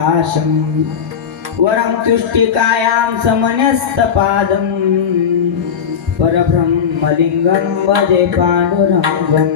आशं वरं तुष्टिकायां समन्यस्तपादं परब्रह्मलिङ्गं भजे पाण्डुरङ्गं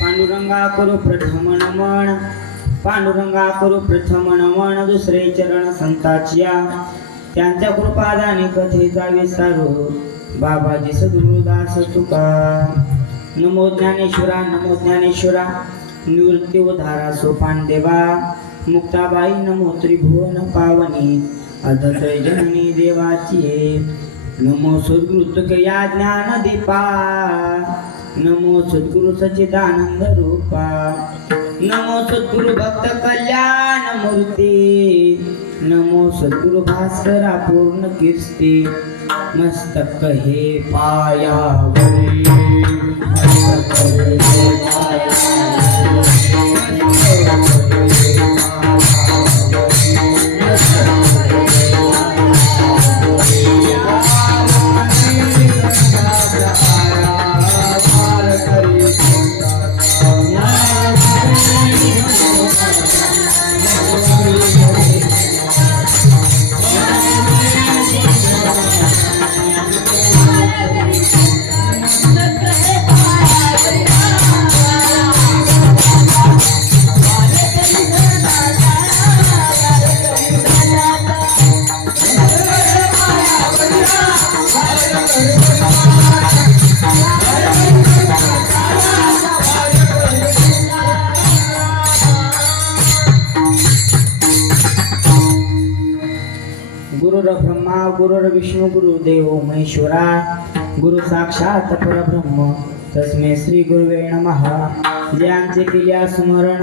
पांडुरंगा करू प्रथम नमन पांडुरंगा करू प्रथम नमन दुसरे चरण संताचिया त्यांच्या कृपादाने कथेचा विस्तारो बाबाजी सद्गुरुदास तुका नमो ज्ञानेश्वरा निवृत्ती उधारा सोपान देवा मुक्ताबाई नमो त्रिभुवन पावनी अधत्रय जननी देवाची नमो सद्गुरु तुकया ज्ञान दीपा नमो सद्गुरु सच्चिदानंद रूपा नमो सद्गुरु भक्त कल्याण मूर्ती नमो सद्गुरु भास्करा पूर्ण कीर्ती मस्तक हे पायावरी मस्तक हे गुरुर्ब्रह्मा गुरुर्विष्णू गुरुदेव महेश्वरा गुरु साक्षात परब्रह्म तस्मै श्री गुरुवे नमः ज्यांचे केल्या स्मरण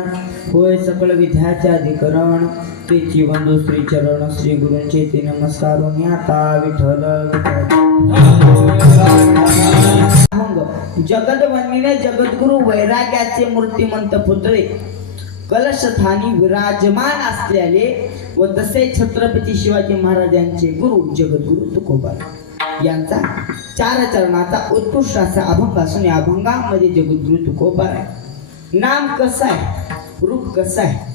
होय सकळ विद्याचे अधिकरण तेची बंधू श्री चरण श्री गुरूंचे ते नमस्कार आता विठ्ठल जगदवंदिने जगद्गुरु वैराग्याचे मूर्तिमंत पुतळे कलशस्थानी विराजमान असलेले व तसे छत्रपती शिवाजी महाराजांचे गुरु जगद्गुरु तुकोबाराय यांचा चार चरणाचा उत्कृष्ट असा अभंग असून या अभंगामध्ये जगद्गुरु तुकोबाराय नाम कसं आहे रूप कसं आहे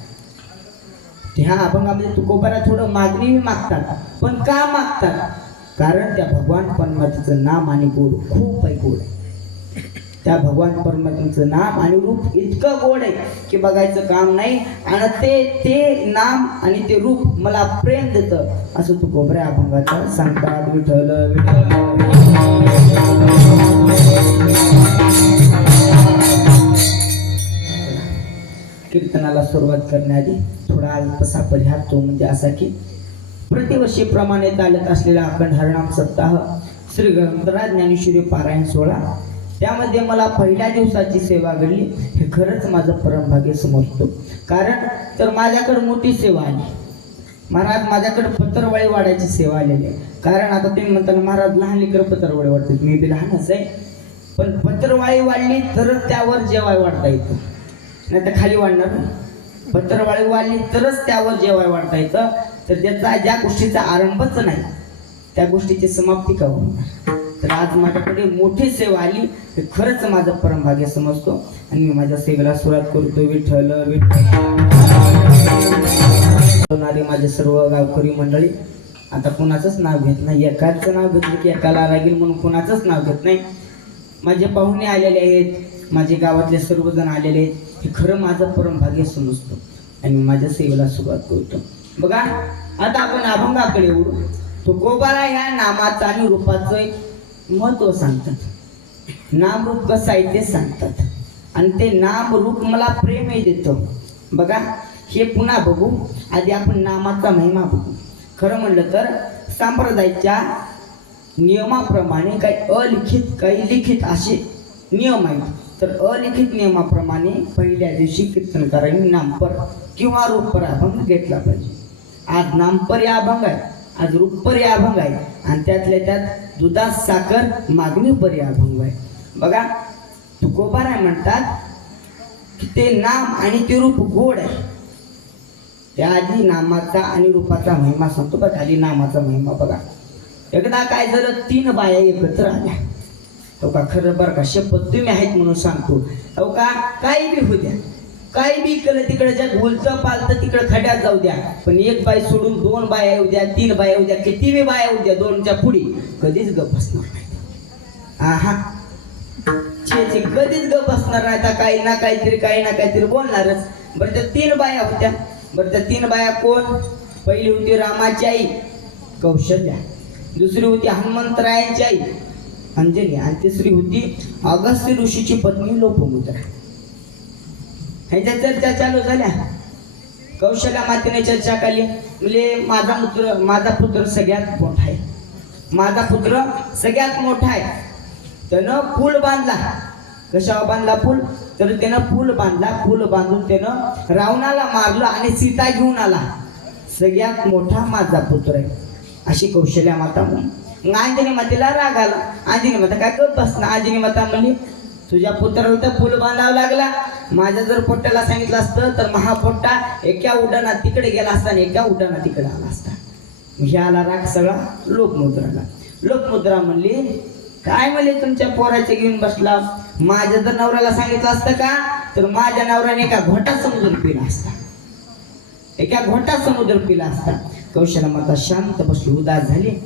ह्या अभंगामध्ये तुकोबारा थोडं मागणी मागतात पण का मागतात कारण त्या भगवान परमात्म्याचं नाम आणि गोड खूप आहे गोड त्या भगवान परमात्म्याचं नाम आणि रूप इतकं गोड आहे की बघायचं काम नाही आणि ते नाम आणि ते रूप मला प्रेम देतं असं तू गोबऱ्या अभंगाचा सांगतात विठ्ठल कीर्तनाला सुरुवात करण्याआधी थोडा अल्पसा परिहार तो म्हणजे असा की प्रतिवर्षीप्रमाणे चालत असलेला अखंड हरिनाम सप्ताह श्री ग्रंथराज ज्ञानेश्वरी पारायण सोहळा त्यामध्ये मला पहिल्या दिवसाची सेवा घडली हे खरंच माझं परमभाग्य समजतो. कारण तर माझ्याकडे मोठी सेवा आली महाराज माझ्याकडे पत्रवळी वाढायची सेवा आलेली आहे. कारण आता तुम्ही म्हणताना महाराज लहान लेकर पत्रवळी वाढतात, मी बी लहानच आहे, पण पत्रवाळी वाढली तरच त्यावर जेवाय वाढता येतं, नाही तर खाली वाढणार. पत्रवाळी वाढली तरच त्यावर जेवाय वाढता येतं. तर त्याचा ज्या गोष्टीचा आरंभच नाही त्या गोष्टीची समाप्ती का होणार. तर आज माझ्याकडे मोठी सेवा आली ते खरंच माझं परमभाग्य समजतो आणि मी माझ्या सेवेला सुरुवात करतो. विठ्ठल विठ्ठल माझे सर्व गावकरी मंडळी, आता कुणाचंच नाव घेत नाही, एकाचं नाव घेतलं की एकाला रागील म्हणून कुणाचंच नाव घेत नाही. माझे पाहुणे आलेले आहेत, माझे गावातले सर्वजण आलेले आहेत, हे खरं माझं परमभाग्य समजतो आणि मी माझ्या सेवेला सुरुवात करतो. बघा आता आपण अभंगाकडे येऊ. तुकोबाला ह्या नामाचं आणि रूपाचं एक महत्व सांगतात. नाम रूप कसं आहे ते सांगतात आणि ते नाम रूप मला प्रेमही देतो. बघा हे पुन्हा बघू, आधी आपण नामाचा महिमा बघू. खरं म्हणलं तर संप्रदायाच्या नियमाप्रमाणे काही अलिखित काही लिखित असे नियम आहेत. तर अलिखित नियमाप्रमाणे पहिल्या दिवशी कीर्तनकारांनी नामपर किंवा रूपपर अभंग घेतला पाहिजे. आज नामपर या अभंग आहे, आज रूपपर या अभंग आहे आणि त्यातल्या त्यात दुधात साखर मागणीपर या अभंग आहे. बघा तुकोबाराय म्हणतात की ते नाम आणि ते रूप गोड आहे. त्या आधी नामाचा आणि रूपाचा महिमा सांगतो. बघा खाली नामाचा महिमा बघा. एकदा काय झालं, 3 बाया एकत्र आल्या. हो का, खरं बरं का, शपथ तुम्ही आहेत म्हणून सांगतो. हो का, काही बी होऊ द्या, काही बी केलं तिकडे ज्या उलचं पालतं तिकडे खड्यात जाऊ द्या, पण एक बाई सोडून 2 बाया येऊ द्या, 3 बाया येऊ द्या, किती बी बाया येऊ द्या, 2च्या पुढे कधीच गप बसणार नाही. हा कधीच गप बसणार नाही. आता काही ना काहीतरी बोलणारच. बरं त्या 3 बाया होत्या. बरं त्या 3 बाया कोण? पहिली होती रामाची आई कौशल्या, दुसरी होती हनुमंतरायांची आई अंजनी आणि तिसरी होती अगस्त्य ऋषीची पत्नी लोपमुद्रा. ह्याच्या चर्चा चालू झाल्या. कौशल्या मातेने चर्चा केली, म्हणजे माझा पुत्र सगळ्यात मोठा आहे, माझा पुत्र सगळ्यात मोठा आहे. त्यानं पूल बांधला. कशावर बांधला पूल? तर त्यानं पूल बांधला. पूल बांधून त्यानं रावणाला मारलं आणि सीता घेऊन आला. सगळ्यात मोठा माझा पुत्र आहे अशी कौशल्या माता म्हणून. मग अंजनी मातेला राग आला. अंजनी माता काय करत बसना. अंजनी माता म्हणली तुझ्या पुत्राला तर पूल बांधावा लागला, माझ्या जर पोट्ट्याला सांगितलं असतं तर महापोट्टा एका उड्डाणात तिकडे गेला असता आणि एका उड्डाणात तिकडे आला असता. ह्याला राग सगळा लोकमुद्राला. लोकमुद्रा म्हणली काय म्हणले तुमच्या पोराचे घेऊन बसला, माझ्या जर नवऱ्याला सांगितलं असतं का तर माझ्या नवऱ्याने एका घोटात समुद्र पिला असता, एका घोटात समुद्र पिला असता. कौशल्या माता शांत बसली, उदास झाली.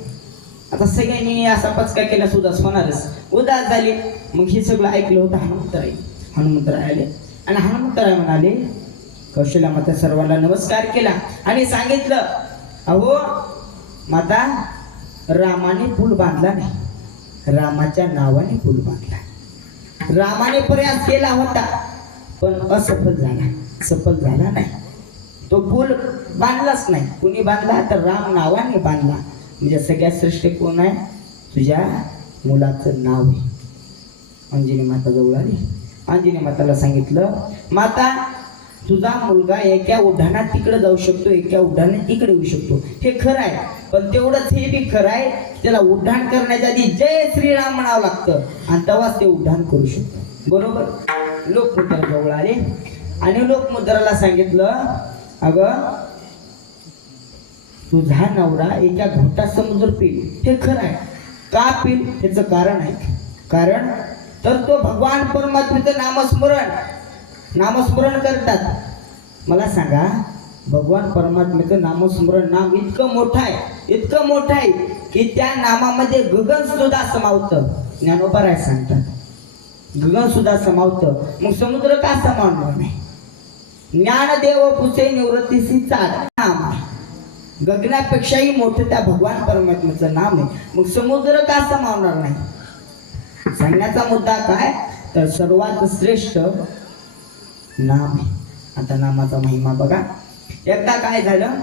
आता सगळ्यांनी असा पचका केला उदास होणारच, उदास झाली. मग हे सगळं ऐकलं होतं हनुमंतराय. हनुमंतराय आले आणि हनुमंतराय म्हणाले, कौशल्या माता सर्वांना नमस्कार केला आणि सांगितलं अहो माता, रामाने पूल बांधला नाही, रामाच्या नावाने पूल बांधला. रामाने प्रयास केला होता पण असफल झाला, सफल झाला नाही. तो पूल बांधलाच नाही. कुणी बांधला तर राम नावाने बांधला. म्हणजे सगळ्यात श्रेष्ठ कोण आहे? तुझ्या मुलाचं नाव आहे. अंजनी माता जवळ आली. अंजनी माताला सांगितलं माता तुझा मुलगा एका उड्डाणात तिकडे जाऊ शकतो, एका उड्डाणात तिकडे येऊ शकतो. हे खरं आहे, पण तेवढंच हे बी खरं आहे त्याला उड्डाण करण्याच्या आधी जय श्रीराम म्हणावं लागतं आणि तेव्हाच ते उड्डाण करू शकतो. बरोबर. लोकमुद्रा जवळ आले आणि लोकमुद्राला सांगितलं अगं तुझा नवरा एका घोटात समुद्र पिल. हे खरं आहे. का पिल त्याचं कारण आहे. कारण तर तो भगवान परमात्म्याचं नामस्मरण करतात. मला सांगा भगवान परमात्म्याचं नामस्मरण नाम इतकं मोठं आहे, इतकं मोठं आहे की त्या नामामध्ये गगन सुद्धा समावतं. ज्ञानोबा सांगतात गगन सुद्धा समावतं. मग समुद्र का समावणार नाही? ज्ञानदेव पुसे निवृत्तीसी चाल नाम आहे. गगनापेक्षाही मोठं त्या भगवान परमात्म्याचं नाम आहे. मग समुद्र का समावणार नाही? सांगण्याचा मुद्दा काय तर सर्वात श्रेष्ठ नाम आहे. आता नामाचा महिमा बघा. एकदा काय झालं,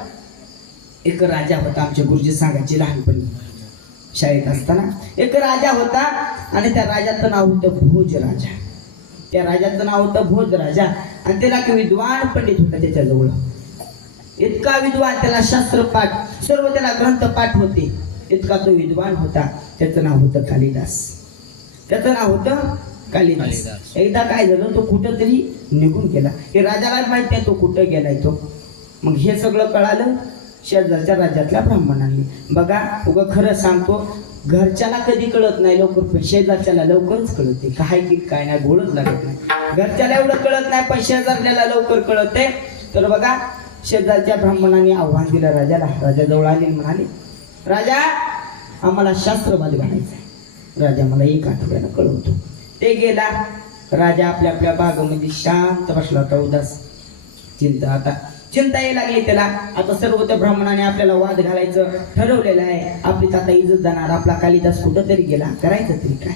एक राजा होता. आमचे गुरुजी सांगायचे लहानपणी शाळेत असताना. एक राजा होता आणि त्या राजाचं नाव होतं भोज राजा. त्या राजाचं नाव होतं भोज राजा आणि त्याला एक विद्वान पंडित होता त्याच्याजवळ. इतका विद्वान, त्याला शास्त्र पाठ सर्व त्याला ग्रंथ पाठ होते, इतका तो विद्वान होता. त्याचं नाव होतं कालिदास. त्याचं नाव होतं कालिदास. एकदा काय झालं, तो कुठं तरी निघून गेला. हे राजाला माहित नाही तो कुठं गेलाय तो. मग हे सगळं कळालं शेजारच्या राज्यातल्या ब्राह्मणांनी. बघा उगं खरं सांगतो, घरच्याला कधी कळत नाही लवकर, पण शेजारच्याला लवकरच कळते. काय की काय नाही, गोळच लागत नाही. घरच्याला एवढं कळत नाही, पण शेजारल्याला लवकर कळते. तर बघा शेजारच्या ब्राह्मणांनी आव्हान दिलं राजाला. राजा जवळ आले म्हणाले, राजा आम्हाला शास्त्रवाद घालायचा आहे, राजा मला एक आठवड्यानं कळवतो. ते गेला. राजा आपल्या आपल्या बागेमध्ये शांत बसला होता, उदास. चिंता यायला लागली त्याला. आता सर्व त्या ब्राह्मणाने आपल्याला वाद घालायचं ठरवलेलं आहे. आपली आता इज्जत जाणार. आपला कालिदास कुठं तरी गेला, करायचं तरी काय.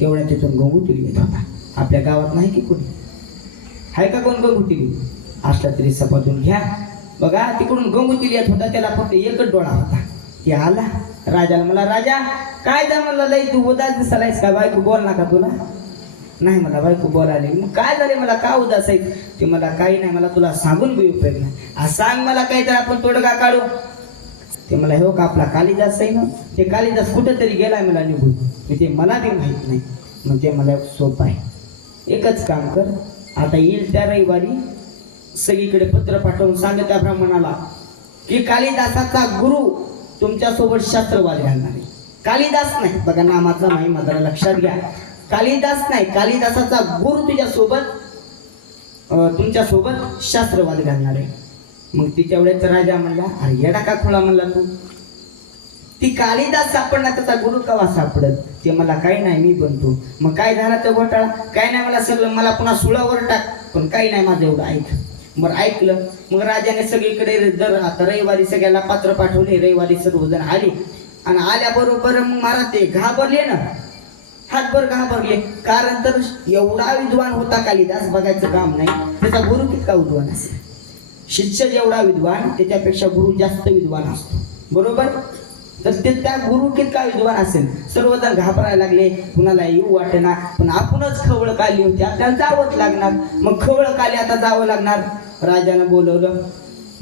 तेवढ्या तिथून गंगोत्री येत होता. आपल्या गावात नाही की कोणी आहे का कोण गंगोत्री असला तरी सपातून घ्या. बघा तिकडून गंगोत्री येत होता, त्याला फक्त एकच डोळा होता. ते आला राजाला, मला राजा काय जा म्हणलं, लई तू उदास दिसायलायस का, बायको बोल ना का तुला. नाही मला बायको बोलायला. मग काय झाले, मला का उदास आहे. ते मला काही नाही, मला तुला सांगून बी उपयोग नाही. सांग मला काही तर आपण तोडगा काढू. ते मला हो का आपला कालिदास आहे ना, ते कालिदास कुठं तरी गेलाय मला निघून, ते मला बी माहित नाही. मग ते मला सोपं आहे, एकच काम कर, आता येईल त्या रविवारी सगळीकडे पत्र पाठवून सांग त्या ब्राह्मणाला की कालिदासाचा गुरु तुमच्यासोबत शास्त्रवाद घालणार आहे. कालिदास नाही, बघा नामाचा नाही मात्र लक्षात घ्या. कालिदास नाही, कालिदासाचा गुरु तुमच्यासोबत शास्त्रवाद घालणार आहे. मग ती तेवढ्याच राजा म्हणला, अरे येडा का खुळा म्हणला तू, ती कालिदास सापडणार, त्याचा गुरु कवा सापडत. ते मला काही नाही, मी बनतो. मग काय झाला तो घोटाळा, काय नाही मला सगळं, मला पुन्हा सुळावर टाक, पण काही नाही माझं एवढं ऐक. बरं ऐकलं. मग राजाने सगळीकडे आता रविवारी सगळ्याला पात्र पाठवले. रविवारी सर्वजण आले आणि आल्याबरोबर मग महाराज ते घाबरले ना, हातभर घाबरले. कारण तर एवढा विद्वान होता कालिदास, बघायचं काम नाही. त्याचा गुरु कितका विद्वान असेल. शिष्य जेवढा विद्वान त्याच्यापेक्षा गुरु जास्त विद्वान असतो, बरोबर. तर ते त्या गुरु कितका विद्वान असेल. सर्वजण घाबरायला लागले, कुणाला येऊ वाटेना, पण आपणच खवळ काली होती, आपल्याला जावंच लागणार. मग खवळ काली आता जावं लागणार. राजानं बोलवलं,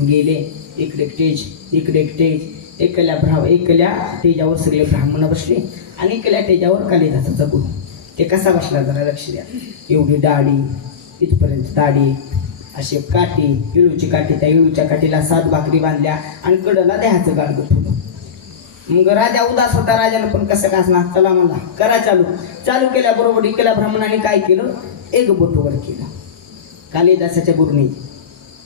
गेले. इकडे स्टेज, इकडे स्टेज. एकल्या स्टेजावर सगळे ब्राह्मण बसले आणि एकल्या स्टेजावर कालिदासाचा गुरु. ते कसा बसला जरा लक्ष द्या. एवढी दाढी, इथपर्यंत दाढी, अशी काठी, इळूची काठी, त्या इळूच्या काठीला 7 भाकरी बांधल्या आणि कडला देहाचं गाडगं ठेवलं. मग राजा उदास होता. राजानं पण कसं का असणार, चला म्हणला करा चालू केल्याबरोबर इकल्या ब्राह्मणाने काय केलं, एक बोट वर केलं. कालिदासाच्या गुरुने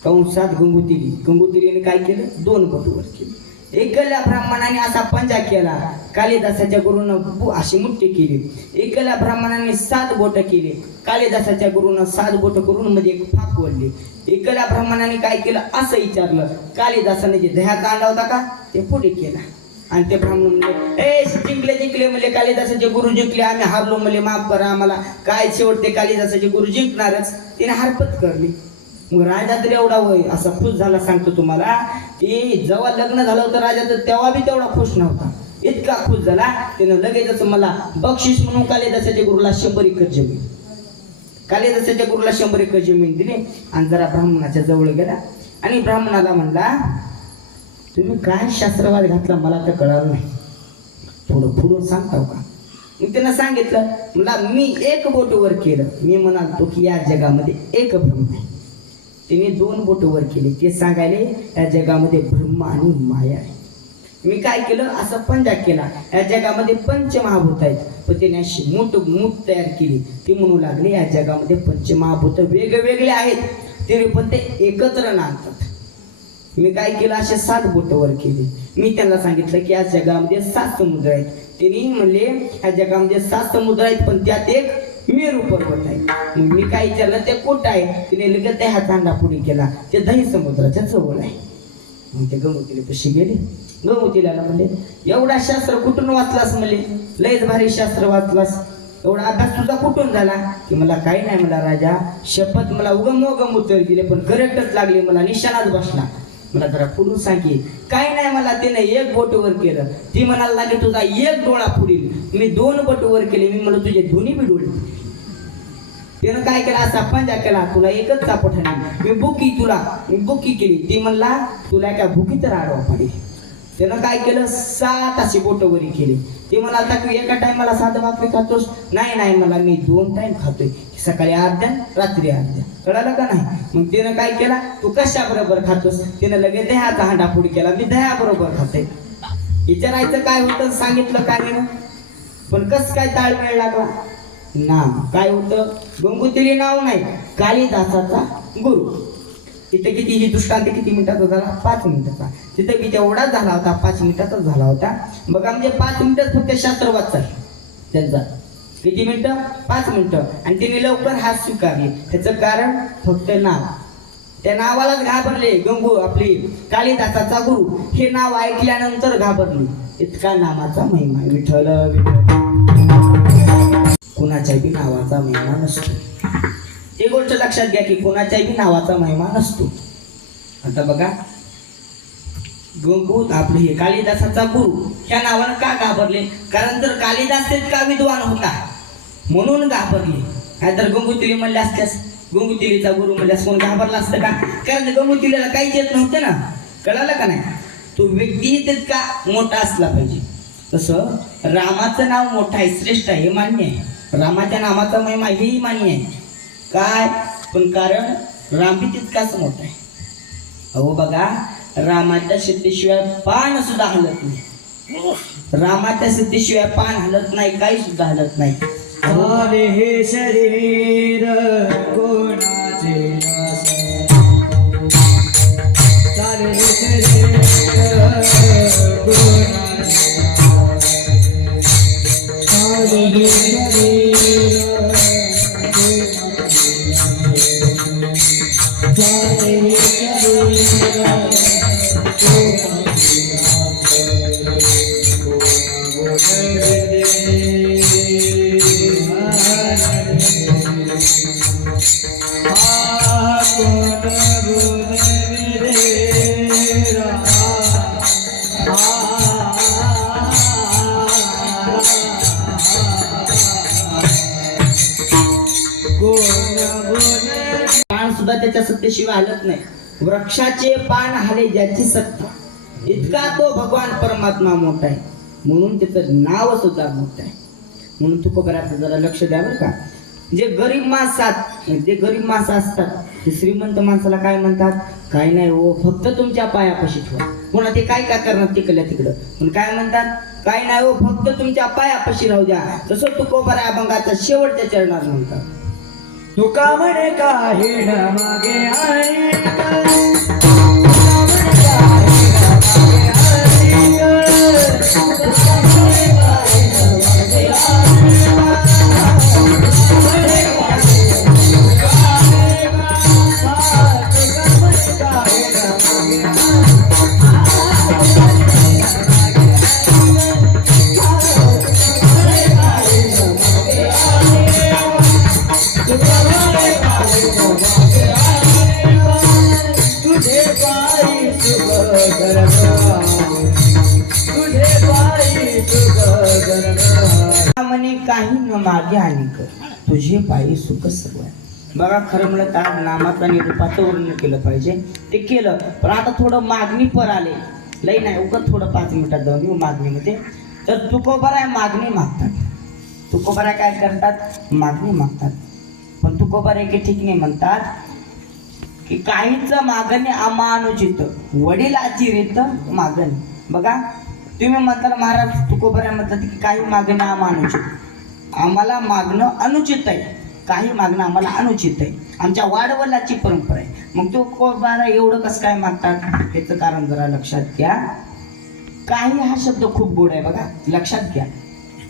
कंसात गंगोत्रीने काय केलं, 2 बोट वर केली. एकल्या ब्राह्मणाने असा पंजा केला, कालिदासाच्या गुरुनं अशी मुठ्ठी केली. एकल्या ब्राह्मणाने 7 बोट केली, कालिदासाच्या गुरुनं 7 बोट करून मध्ये एक फाक वळली. एकल्या ब्राह्मणाने काय केलं असं विचारलं, कालिदासाने जे दह्यात आणला होता का ते पुढे केला. आणि ते ब्राह्मण म्हणले, ए जिंकले म्हणजे कालिदासाचे गुरु जिंकले, आम्ही हारलो म्हणजे माफ करा आम्हाला. काय शेवट ते कालिदासाचे गुरु जिंकणारच, तिने हरकत करली. मग राजा तरी एवढा होय असा खुश झाला, सांगतो तुम्हाला की जेव्हा लग्न झालं होतं राजा तर तेव्हा बी तेवढा खुश नव्हता. इतका खुश झाला त्यानं लगेचच मला बक्षीस म्हणून कालिदासाच्या गुरुला 100 एकर जमीन, कालिदासाच्या गुरुला 100 एकर जमीन दिली. आणि जरा ब्राह्मणाच्या जवळ गेला आणि ब्राह्मणाला म्हणला, तुम्ही काय शास्त्रवाद घातला मला तर कळालं नाही, थोडं पुढून सांगताव का. मी त्यांना सांगितलं, मला मी 1 बोट वर केलं. मी म्हणालतो की या जगामध्ये एक ब्रह्म आहे. तिने 2 बोट वर केले, ते सांगायले या जगामध्ये ब्रह्म आणि माया आहे. मी काय केलं, असं पंजा केला, या जगामध्ये पंचमहाभूत आहेत. पण त्याने अशी मूठ तयार केली. ती म्हणू लागले या जगामध्ये पंचमहाभूत वेगवेगळे आहेत, तरी पण ते एकत्र नांदतात. मी काय केलं, असे 7 बोट वर केले. मी त्यांना सांगितलं की या जगामध्ये 7 समुद्र आहेत. त्यांनी म्हणले या जगामध्ये 7 समुद्र आहेत, पण त्यात एक मेरू पर्वत आहे. मग मी काय विचारलं, ते कुठं आहे. तिने लगेच त्या हातांना पुढे केला, ते दही समुद्राच्या जवळ आहे. मग ते गंगोत्रीला कशी गेले. गंगोत्रीला म्हणले, एवढा शास्त्र कुठून वाचलास, म्हणले लयच भारी शास्त्र वाचलास, एवढा अभ्यास तुझा कुठून झाला. की मला काही नाही मला राजा, शपथ मला उगम उत्तर दिले, पण करेक्टच लागले, मला निशाणाच बसला. मला जरा पुढून सांगे. काय नाही मला त्याने 1 बोट वर केलं. ती म्हणाला लागे तुझा 1 डोळा पुढील. मी 2 बोट वर केले. मी म्हणलं तुझे दोन्ही बी डोळे. त्यानं काय केला असा पंजा केला, तुला एकच चापट आहे मी बुकी केली. ती म्हणला तुला काय भुकी तर आडवा पडेल. त्यानं काय केलं 7 अशी बोट वरी केली. ते मला आता तू एका टायमाला साधं भाकरी खातोस? नाही मला मी 2 टाइम खातोय, सकाळी अर्ध्या रात्री अर्ध्या. कळालं का नाही? मग त्यानं काय केला, तू कशा बरोबर खातोस? त्यानं लगेच दह्याचा हांडाफोडी केला, मी दह्या बरोबर खाते. विचारायचं काय होतं, सांगितलं काय नाही. पण कस काय ताळमेळ लागला? नाम काय होतं? गंगोत्री नाव नाही, कालिदासाचा गुरु. तिथे किती ही दृष्टांत किती मिनिटाचा झाला? 5 मिनिटाचा. तिथे मी तेवढाच झाला होता, 5 मिनिटाचाच झाला होता. बघा म्हणजे 5 मिनिटात फक्त शास्त्र वाचता त्यांचा. किती मिनिटं? 5 मिनिटं. आणि तिने लवकर हात स्वीकारले. त्याचं कारण फक्त नाव. त्या नावालाच घाबरले. गंगू आपली कालिदासाचा गुरु हे नाव ऐकल्यानंतर घाबरले. इतका नामाचा महिमा. विठ्ठल विठ्ठल. कुणाच्या बी नावाचा महिमा नसतो. ही गोष्ट लक्षात घ्या की कोणाच्याही नावाचा महिमा नसतो. आता बघा गंगू आपले हे कालिदासाचा गुरु ह्या नावानं का घाबरले? कारण जर कालिदास तितका विद्वान होता म्हणून घाबरले. नाहीतर गंगोत्री म्हणले असल्यास, गंगोत्रीचा गुरु म्हणल्यास कोण घाबरला असतं का? कारण गंगोत्रीला काहीच येत नव्हते ना. कळालं का नाही? तो व्यक्ती तितका मोठा असला पाहिजे. तसं रामाचं नाव मोठं आहे, श्रेष्ठ आहे, हे मान्य आहे. रामाच्या नावाचा महिमा हेही मान्य आहे. काय? पण कारण राम बी तितकाच मोठा आहे. अहो बघा, रामाच्या सिद्धीशिवाय पान सुद्धा हलत नाही. रामाच्या सिद्धीशिवाय पान हलत नाही, काही सुद्धा हलत नाही. झाले हे शरीर कोणाचे नसे, झाले हे शरीर कोणाचे नसे, झाले हे शरीर झाले हे शरीर पान सुद्धा त्याच्या सत्तेशिवाय हलत नाही. वृक्षाचे पान हाले ज्याची सत्ता, इतका तो भगवान परमात्मा मोठा आहे. म्हणून त्याचं नाव सुद्धा मोठं आहे. म्हणून तू करायचं जरा लक्ष द्या बरं का. जे गरीब माणसं असतात ते श्रीमंत माणसाला काय म्हणतात? काय नाही हो, फक्त तुमच्या पायापाशी ठेवा. पुन्हा ते काय करणार तिकडल्या तिकडं, पण काय म्हणतात? काय नाही हो, फक्त तुमच्या पायापाशी राहू द्या. तसं तुकोबरा अभंगाचा शेवटच्या चरणात म्हणतात. तुका म्हणे काही न मागे आहे म्हणे काही न मागे आणि तुझे पायी सुख सर्व आहे. बघा खरं म्हणलं तर नामाचं आणि रूपाचं वर्णन केलं पाहिजे, ते केलं. पण आता थोडं मागणी पर आले, लई नाही उगाच थोडं 5 मिनिटात जाऊन येऊ मागणीमध्ये. तर तुकोबरा मागणी मागतात. तुकोबरा काय करतात? मागणी मागतात. पण तुकोबरा एके ठिकाणी म्हणतात की काहीच मागणे अमानुचित, वडिलाची रीत मागणी. बघा तुम्ही म्हणताल महाराज तुकोबरा म्हणतात की काही मागणं अमानुचित, आम्हाला मागणं अनुचित आहे, काही मागणं आम्हाला अनुचित आहे, आमच्या वाडवलाची परंपरा आहे. मग तुकोबरा एवढं कसं काय मागतात? याचं कारण जरा लक्षात घ्या. काही हा शब्द खूप गोड आहे बघा, लक्षात घ्या.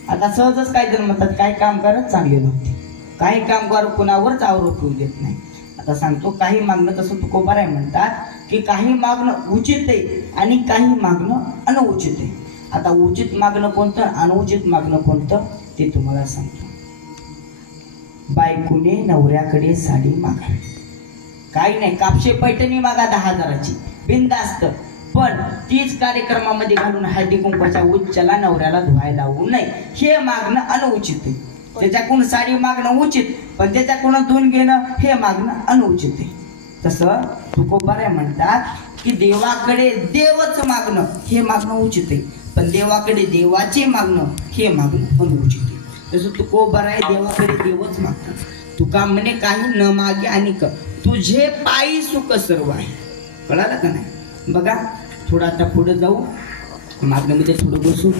आता सहजच काही जण म्हणतात काही कामगारच चांगले नव्हते, काही कामगार कुणावरच आरोप होऊ देत नाही. आता सांगतो काही मागणं तसं तुकोबरा म्हणतात की काही मागणं उचित आहे आणि काही मागणं अनुचित आहे. आता उचित मागणं कोणतं, अनुचित मागणं कोणतं ते तुम्हाला सांगतो. बायकोने नवऱ्याकडे साडी मागावी, काही नाही, कापशे पैठणी मागा 10,000ची बिनधास्त, पण तीच कार्यक्रमामध्ये घालून हळदी कुंकवाच्या उच्चाला नवऱ्याला धुवायला लावू नये, हे मागणं अनुचित आहे. त्याच्याकडून साडी मागणं उचित, पण त्याच्याकडून धुवून घेणं हे मागणं अनुचित आहे. तसं तुकोबाऱ्या म्हणतात की देवाकडे देवच मागणं हे मागणं उचित आहे, पण देवाकडे देवाचे मागणं हे मागणं अनुचित आहे. तसं तुकोबाराय देवाकडे देवच मागतात. तुका म्हणे काही न मागे आणि तुझे पायी सुख सर्व आहे. कळालं का नाही? बघा थोडं आता पुढे जाऊ, मागण्यामध्ये थोडं बसू.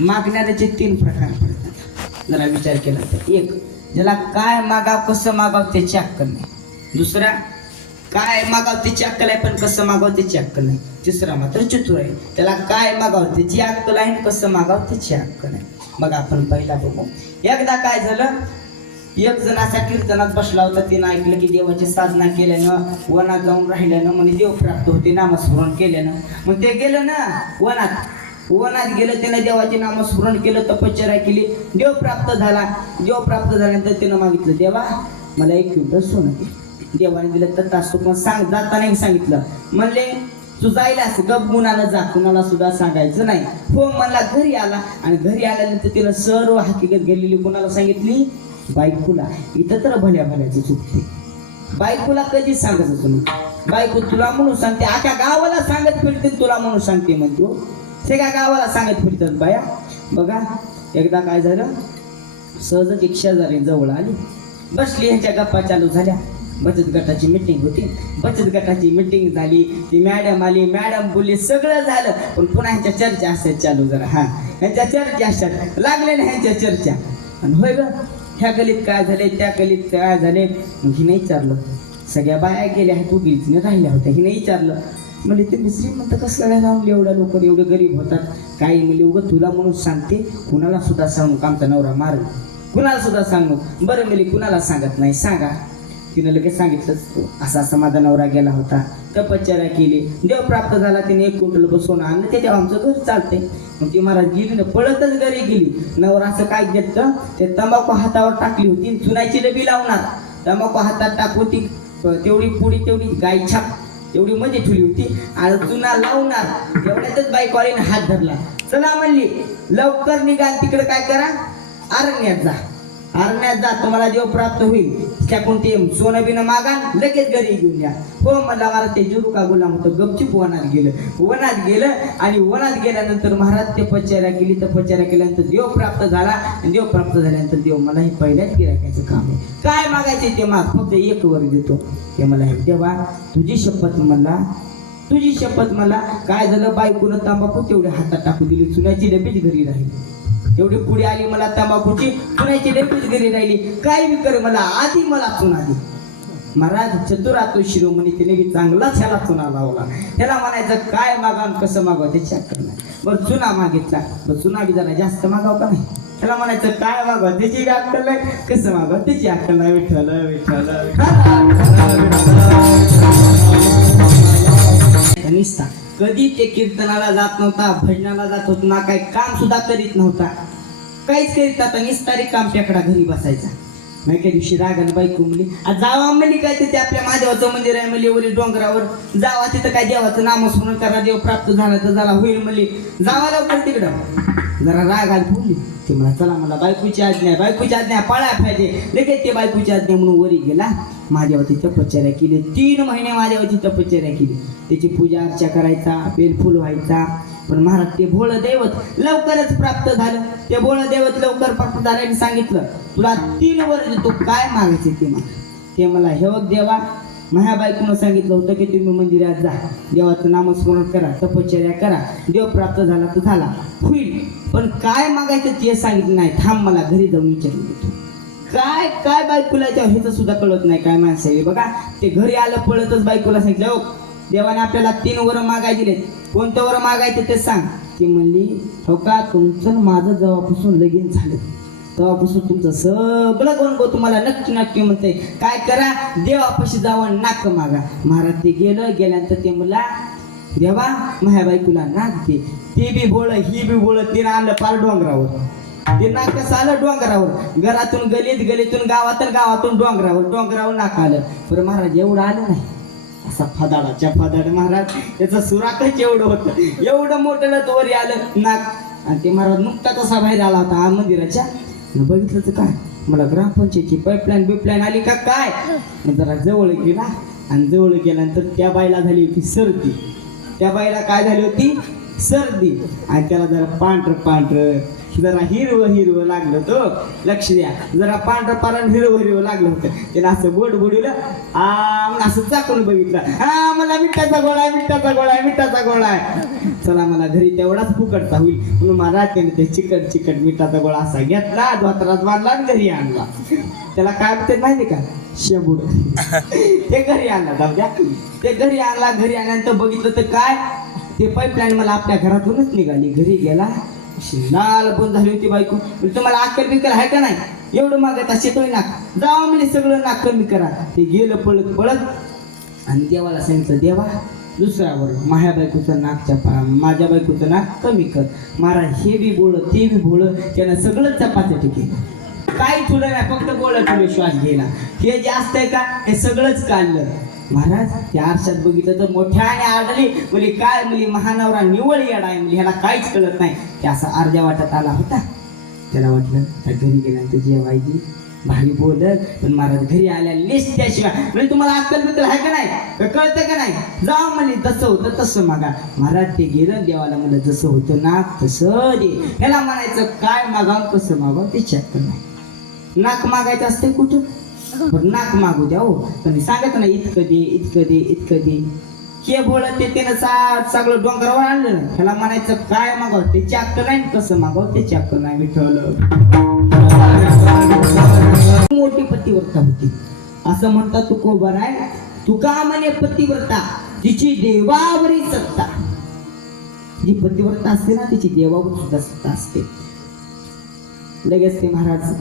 मागणाऱ्याचे 3 प्रकार पडतात. जरा विचार केला तर, एक ज्याला काय मागाव कसं मागाव त्याची अक्कल नाही. दुसरा काय मागाव त्याची अक्कल आहे पण कसं मागाव त्याची अक्कल नाही. तिसरा मात्र चतुर आहे, त्याला काय मागाव त्याची अक्कल आहे आणि कसं मागाव त्याची अक्कल आहे. मग आपण पहिला बघू. एकदा काय झालं, एक जण असा कीर्तनात बसला होता. तिनं ऐकलं की देवाची साधना केल्यानं, वनात जाऊन राहिल्यानं म्हणजे देव प्राप्त होते, नामस्मरण केल्यानं. मग ते गेलं ना वनात गेलं, त्यानं देवाचे नामस्मरण केलं, तपश्चर्या केली, देव प्राप्त झाला. देव प्राप्त झाल्यानंतर त्यानं मागितलं, देवा मला 1 क्विंटल सोनं दे. देवाने दिलं तर तास पण जाताना सांगितलं, म्हणले तू जायला असं गप गुणाला जा, कुणाला सुद्धा सांगायचं नाही. हो मला घरी आला, आणि घरी आल्यानंतर तिला सर्व हकीकत गेलेली कुणाला सांगितली? बायकोला. इथं तर भल्या भल्याची चुकते. बायकोला कधी सांगत तुम्ही? बायको तुला म्हणून सांगते, आख्या गावाला सांगत फिरते, तुला म्हणून सांगते म्हणतो. सगळ्या गावाला सांगत फिरतात बाया. बघा एकदा काय झालं, सहजच एक शेजारी जवळ आली, बसली, ह्याच्या गप्पा चालू झाल्या. बचत गटाची मीटिंग होती. बचत गटाची मीटिंग झाली, ती मॅडम आली, मॅडम बोलली, सगळं झालं. पण पुन्हा ह्यांच्या चर्चा असतात चालू. जरा ह्यांच्या चर्चा असतात, लागले ना ह्यांच्या चर्चा. आणि होय ग, ह्या गलीत काय झाले, त्या गलीत काय झाले. मग हिने विचारलं, सगळ्या बाया गेल्या आहेत, उगीच राहिल्या होत्या. हिने विचारलं, म्हणजे ते श्रीमंत कसं काय जाऊन एवढ्या लोक एवढे गरीब होतात. काही म्हणजे उगं तुला म्हणून सांगते, कुणाला सुद्धा सांगू आमचा नवरा मारल, कुणाला सुद्धा सांगू. बरं म्हणजे कुणाला सांगत नाही, सांगा. तिने लगेच सांगितलं, असा असा माझा नवरा गेला होता, तपश्चर्या केली, देव प्राप्त झाला, तिने 1 क्विंटल बसवून आणलं, त्याच्यावर आमचं घर चालतंय. मग ती महाराज गेली ना, पळतच घरी गेली. नवरा असं काय घेतलं, ते तंबाखू हातावर टाकली होती, चुनाची डबी लावणार, तंबाखू हातात टाकू, ती तेवढी पुढी तेवढी गायछाप एवढी मध्ये ठेवली होती, आणि चुना लावणार. एवढ्यातच बाईकवालीने हात धरला. चला म्हणली, लवकर निघाल, तिकडे काय करा, अरण्यात जा. अरण्यात जा, तुम्हाला देव प्राप्त होईल. त्याकडून ते सोनं बिनं मागा, लगेच घरी घेऊन या. हो मला महाराज ते जुरू का गुलाम होतं, गपचूप वनात गेलं. आणि वनात गेल्यानंतर महाराज तपश्चर्या केली. तपश्चर्या केल्यानंतर देव प्राप्त झाला. आणि देव प्राप्त झाल्यानंतर देव मला हे पहिल्याच गिरायकाचं काम आहे, काय मागायचे ते माग, फक्त 1 वर देतो. ते मला हे देवा, तुझी शपथ मला. काय झालं, बायकोनं तंबाखू तेवढ्या हातात टाकू दिली, चुन्याची डबीच घरी राहिली. एवढी पुढे आली मला तंबाखूची, चुन्याची डबीच घरी राहिली. काय बी कर मला, आधी मला चुना दे. महाराज चतुरातो शिरोमणी, तिने बी चांगलाच ह्याला चुना लावला. त्याला म्हणायचं काय मागावं कसं मागावं त्याची अक्कल नाही. बरं चुना मागितला, बरं चुना बी जरा जास्त मागाव का नाही. त्याला म्हणायचं काय मागावं त्याची अक्कल नाही, कसं मागावं त्याची अक्कल नाही. निस्ता कधी ते कीर्तनाला जात नव्हता, भजनाला जात होता ना, काही काम सुद्धा करीत नव्हता, काहीच करीत नव्हता. निस्तारी काम पेकडा घरी बसायचा. मग एका दिवशी रागानं बायको म्हणली, जावा म्हणली, काय ते आपल्या महादेवाचं मंदिर आहे म्हणली, वरील डोंगरावर जावा, तिथं काय देवाचं नामस्मरण करा, देव प्राप्त झाला तर झाला होईल म्हणली, जावा लवकर तिकडं. जरा रागात बोलली. ते मला चला, मला बायकोची आज्ञा पाळाय पाहिजे. लगेच ते बायकोची आज्ञा म्हणून वरी गेला. महादेवाची तपश्चर्या केली. 3 महिने महादेवाची तपश्चर्या केली. त्याची पूजा अर्चा करायचा, बेलफुल व्हायचा. पण महाराज ते भोळ दैवत लवकरच प्राप्त झालं. ते भोळ दैवत लवकर प्राप्त झाल्याने सांगितलं, तुला 3 वर देतो, काय मागायचे ते माग. ते मला हे बघ देवा, माझ्या बायकोनं सांगितलं होतं की तुम्ही मंदिरात जा, देवाचं नामस्मरण करा, तपश्चर्या करा, देव प्राप्त झाला तर झाला होईल. पण काय मागायचं ते सांगितलं नाही. थांब, मला घरी जाऊन विचारून देतो. काय बायकोला ह्याचं सुद्धा कळत नाही. काय माणसं आहे बघा, ते घरी आलं पळतच बायकोला सांगितलं, हो देवाने आपल्याला 3 वर मागाय दिलेत, कोणतं वर मागायचं ते सांग. ती म्हणली, हो का, तुमचं माझं जेव्हापासून लगीन झालं तेव्हापासून तुमचं सगळं गणगो तुम्हाला नक्की म्हणते. काय करा, देवापाशी जावं, नाक मागा. महाराज ते गेल्यानंतर ते मला, देवा माझ्या बायकोला नाक दे. ते बी बोळ, ही बी बोळ, तिने आणलं पार डोंगरावर. ते नाक कसं आलं डोंगरावर, घरातून गलीतून गावातून डोंगरावर नाक आलं. बरं महाराज एवढं आलं नाही, असा फदाड महाराज, त्याचं सुराकच एवढं होतं, एवढं मोठं वरी आलं नाक. आणि ते महाराज नुकता कसा बाहेर आला होता मंदिराच्या, बघितलं तर काय मला ग्रामपंचायतीची पाईपलाईन बिपलाईन आली का काय. मग जरा जवळ गेला आणि जवळ गेल्यानंतर त्या बाईला झाली होती सर्दी. त्या बाईला काय झाली होती सर्दी. आणि त्याला जरा पांढरं जरा हिरवं लागलं होतं. लक्ष द्या, जरा पांढरं हिरवं लागलं होतं. त्याला असं बोट बुडवलं म्हणून असं चाकून बघितलं. मला मिठाचा गोळा आहे. चला मला घरी तेवढाच फुकटचा होईल म्हणून मला त्याने ते चिकट मिठाचा गोळा असा घेतला, धोत्रात बांधला आणि घरी आणला. त्याला काय म्हणते माहिती का, शेबूड. ते घरी आणला जाऊद्या. ते घरी आणल्यानंतर बघितलं तर काय, ते पाईपलाईन मला आपल्या घरातूनच निघाली. घरी गेला, लाल पण झाली होती बायको. तुम्हाला अक्कल बिक्कल आहे का नाही, एवढं मागत असे तो नाक जावा म्हणजे सगळं नाक कमी करा. ते गेलं पळत आणि देवाला सांगितलं, देवा दुसऱ्यावर माझ्या बायकोचं माझ्या बायकोचं नाक कमी कर. महाराज हे बी बोलत ते बी बोलत त्यानं सगळं चपात्या केलं. काही थोडं नाही, फक्त बोलत श्वास घ्यायला. हे जे असतंय का हे सगळंच काढलं. महाराज त्या आरशात बघितलं तर मोठ्याने आढळली. म्हणजे काय म्हणजे महानवरा निवळ येडा आहे, म्हणजे ह्याला काहीच कळत नाही. ते असा अर्ध्या वाटत आला होता. त्याला वाटलं त्या घरी गेल्यानंतर जेवायची भारी बोलत, पण महाराज घरी आल्या लिस्ट त्याशिवाय म्हणजे तुम्हाला अक्कल बिक्कल आहे का नाही, कळतं का नाही, जाऊ म्हणजे जसं होतं तसं मागा. महाराज ते गेलं देवाला म्हणलं जसं होतं नाक तसं दे. ह्याला म्हणायचं काय मागावं कसं मागावं ते चॅक नाही. नाक मागायचं असते कुठं, नाक मागू द्या हो. पण सांगत ना इतकं दे. हे बोलत ते त्यानं सगळं डोंगरावर आणलं ना, ह्याला म्हणायचं काय मागावं ते चॅक नाही, कसं मागावं ते चॅक नाही. विठ्ठल मोठी पतिव्रता होती असं म्हणतात. तुकोबर आहे तुका म्हणे पतिव्रता तिची देवावरी सत्ता. जी पतिव्रता असते ना तिची देवावर सुद्धा सत्ता असते. लगेच ते महाराज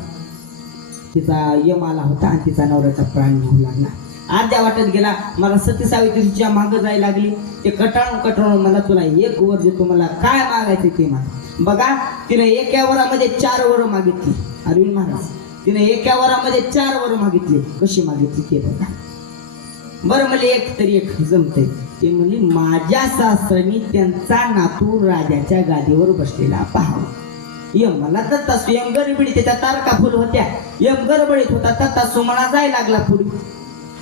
तिचा यम आला होता आणि तिचा नवऱ्याचा प्राण घेऊ लागला. अर्ध्या वाटत गेला. मला सती सावित्रीच्या मागं जायला लागली. ते कटाळून मला तुला एक वर देतो, मला काय मागायचं ते माग. बघा तिने एका वरामध्ये 4 वर मागितली. अरविंद महाराज तिने एका वरामध्ये 4 वर मागितली. कशी मागितली ते बघा. बरं म्हणजे एक जमते. ते म्हणजे माझ्या सासऱ्यांनी त्यांचा नातू राजाच्या गादीवर बसलेला पाहावा. यम मला दत्ता यम गडबडीत त्याच्या तारका फुल होत्या. यम गडबडीत होता दत्ता सुमणा जायला लागला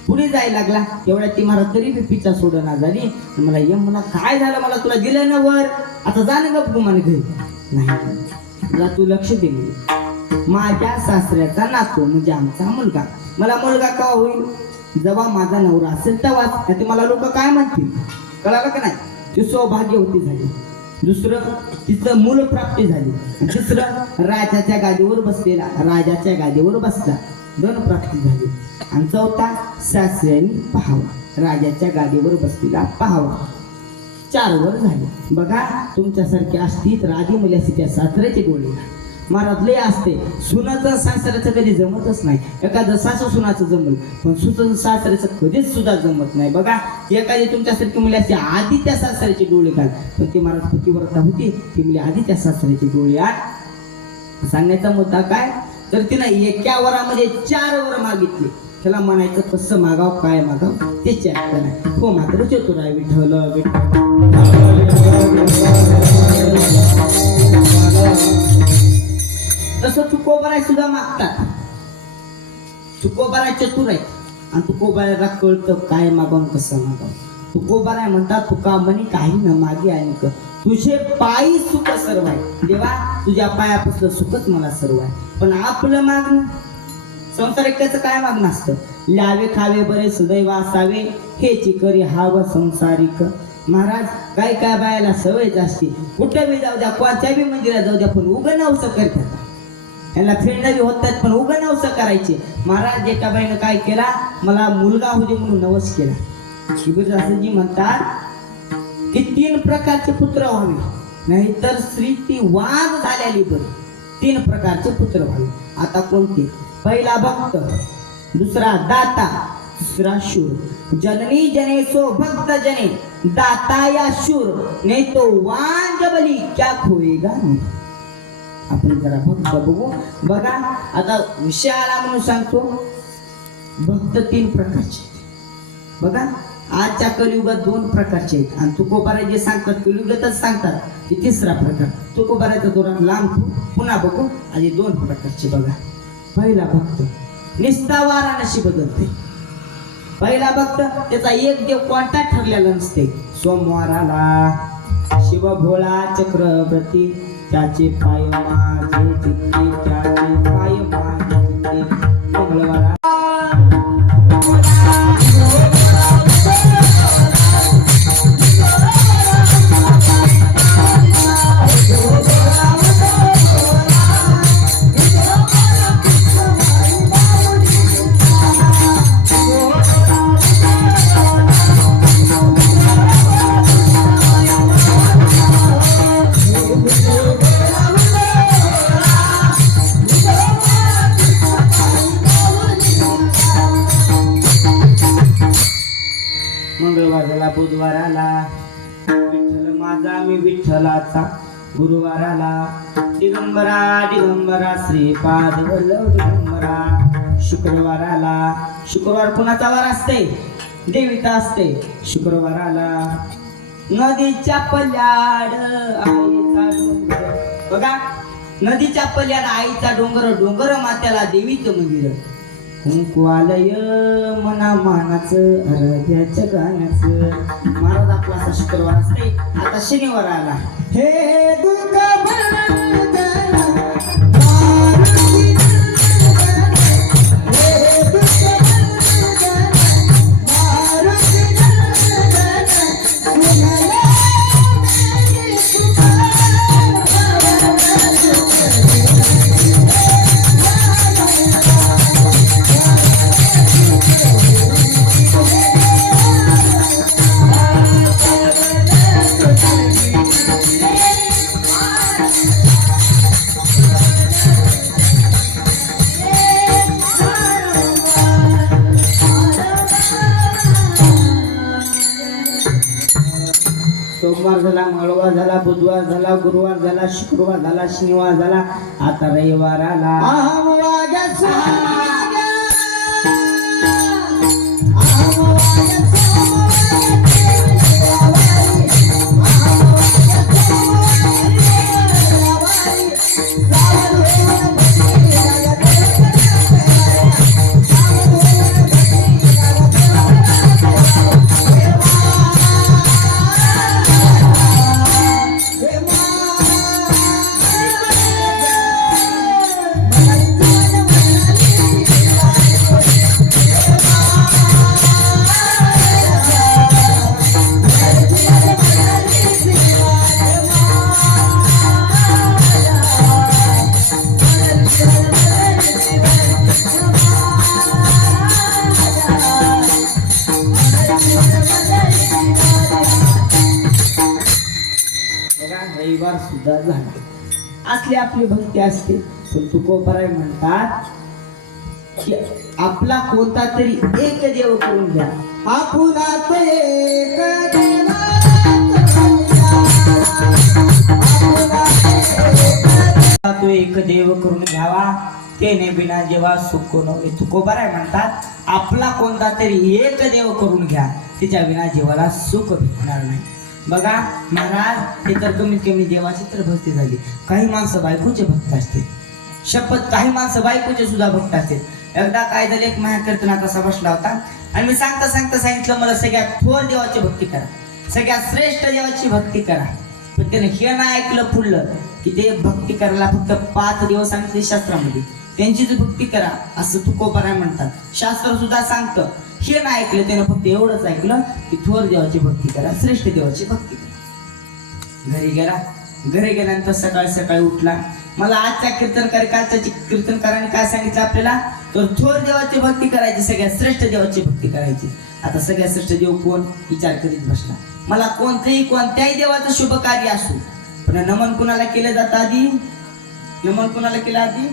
पुढे जायला लागला. एवढ्या ती महाराज तरी बी पिचा सोडना झाली. मला यम मला काय झालं, मला तुला दिलं ना वर, आता जाणं गप गुमान घरी नाही. तू लक्ष दे. माझ्या सासऱ्याचा नातू म्हणजे आमचा मुलगा. मला मुलगा का होईल जेव्हा माझा नवरा असेल तेव्हाच. ते मला लोक काय म्हणतील कळालं का नाही. ती सौभाग्यवती झाली. दुसरं तिचं मूल प्राप्ती झाली. तिसरं राजाच्या गादीवर बसला 2 प्राप्ती झाली. आणि चौथा सासऱ्यांनी पाहावा, राजाच्या गादीवर बसलेला पाहावा. 4 वर झाले. बघा तुमच्यासारखे असती तर आधी मुली असते त्या सासऱ्याचे डोळे महाराज लय असते. सुनाचं सासऱ्याचं कधी जमतच नाही. एखादं सासू सुनाचं जमल पण सुन सासऱ्याचं कधीच सुद्धा जमत नाही. बघा एखादी तुमच्यासारखी मुली असते आधी त्या सासऱ्याचे डोळे काढ, पण ती महाराज पतिव्रता होती. ती मुली आधी त्या सासऱ्याचे डोळे आण. सांगण्याचा मुद्दा काय तर तिनं एका वरामध्ये 4 वर मागितले. त्याला म्हणायचं कसं मागाव काय मागाव ते चॅक नाही. हो मात्र चतुर आहे विठ्ठल. तसं तुकोबाराय सुद्धा मागतात. तुकोबाराय चतुर आहे आणि तुकोबारायला कळतं काय मागावं कसं मागावं. तुकोबाराय म्हणतात तुका म्हणे काही न मागे ऐक तुझे पायी सुख सर्व आहे. देवा तुझ्या पायापासलं सुखच मला सर्व आहे. पण आपलं मागणं संसारिकाचं काय मागणं असतं. लावे खावे बरे सदैव असावे हेची करी हाव संसारिक. महाराज काय बायाला सवयच असते. कुठं बी जाऊ द्या, कोणत्या बी मंदिरात जाऊ द्या, पण उगं नवसं करतात. त्यांना फिरणं बी होतात पण उगं नवसं करायचे. महाराज एका बाईनं काय केला, मला मुलगा होऊ दे म्हणून नवस केला. शिबिरदासजी म्हणतात की 3 प्रकारचे पुत्र व्हावे, नाहीतर स्त्री ती वाद झालेली बरी. 3 प्रकारचे पुत्र व्हावे. आता कोणते? पहिला भक्त, दुसरा दाता, तिसरा शूर. जननी जनेसो भक्त जने दाता या शूर नाही तो वांज बली क्या खोएगा. आपण जरा भक्त बघू. बघा आता विषयाला म्हणून सांगतो. भक्त 3 प्रकारचे. बघा आजच्या कलियुगात 2 प्रकारचे आहेत. आणि तुकोबाराय जे सांगतात कलियुगातच सांगतात ते 3रा प्रकार. तुकोबारायचा थोडा लांब पुन्हा बघू. आणि 2 प्रकारचे बघा. पहिला भक्त निस्ता वाराणसी बदलते. पहिला भक्त त्याचा एक देव कोणता ठरलेला नसते. सोमवाराला शिव भोळा चक्रवर्ती त्याचे पाय माझे चित्ते, त्याचे पाय माझे चित्ते. मंगळवारा मंगळवाराला बुधवाराला विठ्ठल माझा मी विठ्ठलाचा. गुरुवाराला दिगंबरा दिगंबरा श्रीपाद वल्लभ दिगंबरा. शुक्रवार कुणाचा वार असते? देवीचा असते. शुक्रवाराला नदीच्या पल्याड आईचा डोंगर. बघा, नदीच्या पल्याड आईचा डोंगर, डोंगर मात्याला देवीचं मंदिर. कुंकवालय मना मानाचं अर्ध्याच्या गाण्याचं. महाराज आपला असा शुक्रवार असते. आता शनिवार आला. हे दुःख सोमवार झाला, मंगळवार झाला, बुधवार झाला, गुरुवार झाला, शुक्रवार झाला, शनिवार झाला. आता रविवार आला. रविवार सुद्धा झाला. असली आपली भक्ती असते. पण तुकोबाराय म्हणतात की आपला कोणता तरी एक देव करून घ्या. आपुलात एक देव तो एक देव करून घ्यावा, तेने बिना जेव्हा सुख नव्हे. तुकोबाराय म्हणतात आपला कोणता तरी एक देव करून घ्या, तिच्या बिना जीवाला सुख भेटणार नाही. बघा महाराज, हे तर कमीत कमी देवाची तर भक्ती झाली. काही माणसं बायकोचे भक्त असतील, शपथ काही माणसं बायकोचे सुद्धा भक्त असतील. एकदा काय झाले, एक महाकीर्तनात असा बसला होता आणि मी सांगता सांगितलं मला सगळ्यात थोर देवाची भक्ती करा, सगळ्यात श्रेष्ठ देवाची भक्ती करा. पण त्याने हे नाही ऐकलं पुढलं की ते भक्ती करायला फक्त 5 दिवस सांगितले शास्त्रामध्ये, त्यांचीच भक्ती करा असं तुकोबाराय म्हणतात. शास्त्र सुद्धा सांगतं. हे नाही ऐकलं त्यानं, फक्त एवढंच ऐकलं की थोर देवाची भक्ती करा, श्रेष्ठ देवाची भक्ती करा. घरी गेल्यानंतर सकाळी उठला. मला आजच्या कालच्या कीर्तनकाराने काय सांगितलं आपल्याला, तर थोर देवाची भक्ती करायची, सगळ्यात श्रेष्ठ देवाची भक्ती करायची. आता सगळ्यात श्रेष्ठ देव कोण विचार करीत बसला. मला कोणत्याही देवाचं शुभ कार्य असो, पण नमन कुणाला केलं जातं आधी? नमन कुणाला केलं आधी?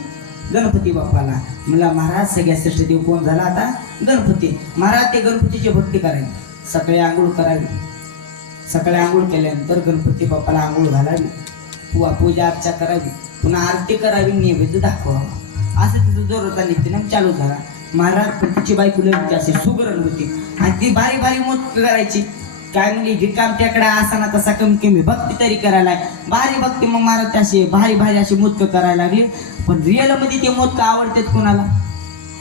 गणपती बाप्पाला. मला महाराज सगळ्यात श्रेष्ठ देव कोण झाला आता? गणपती. महाराज ते गणपतीची भक्ती करावी, सकाळी आंघोळ करावी. सकाळी आंघोळ केल्यानंतर गणपती बाप्पाला आंघोळ घालावी, पूजा अर्चा करावी, पुन्हा आरती करावी, नैवेद्य दाखवावा. असं तिथं जोरचा नित्यनेम चालू झाला. महाराज पण तिची बायको लग्नाची असे सुगरण होती आणि ती बारी मोत करायची. काय म्हणली रिकाम टेकडा असा ना तसा कमी कमी भक्ती तरी करायला भारी भक्ती. मग महाराज असे भारी भारी असे मोदक करायला लागले. पण रिअल मध्ये ते मोदक आवडतात कोणाला?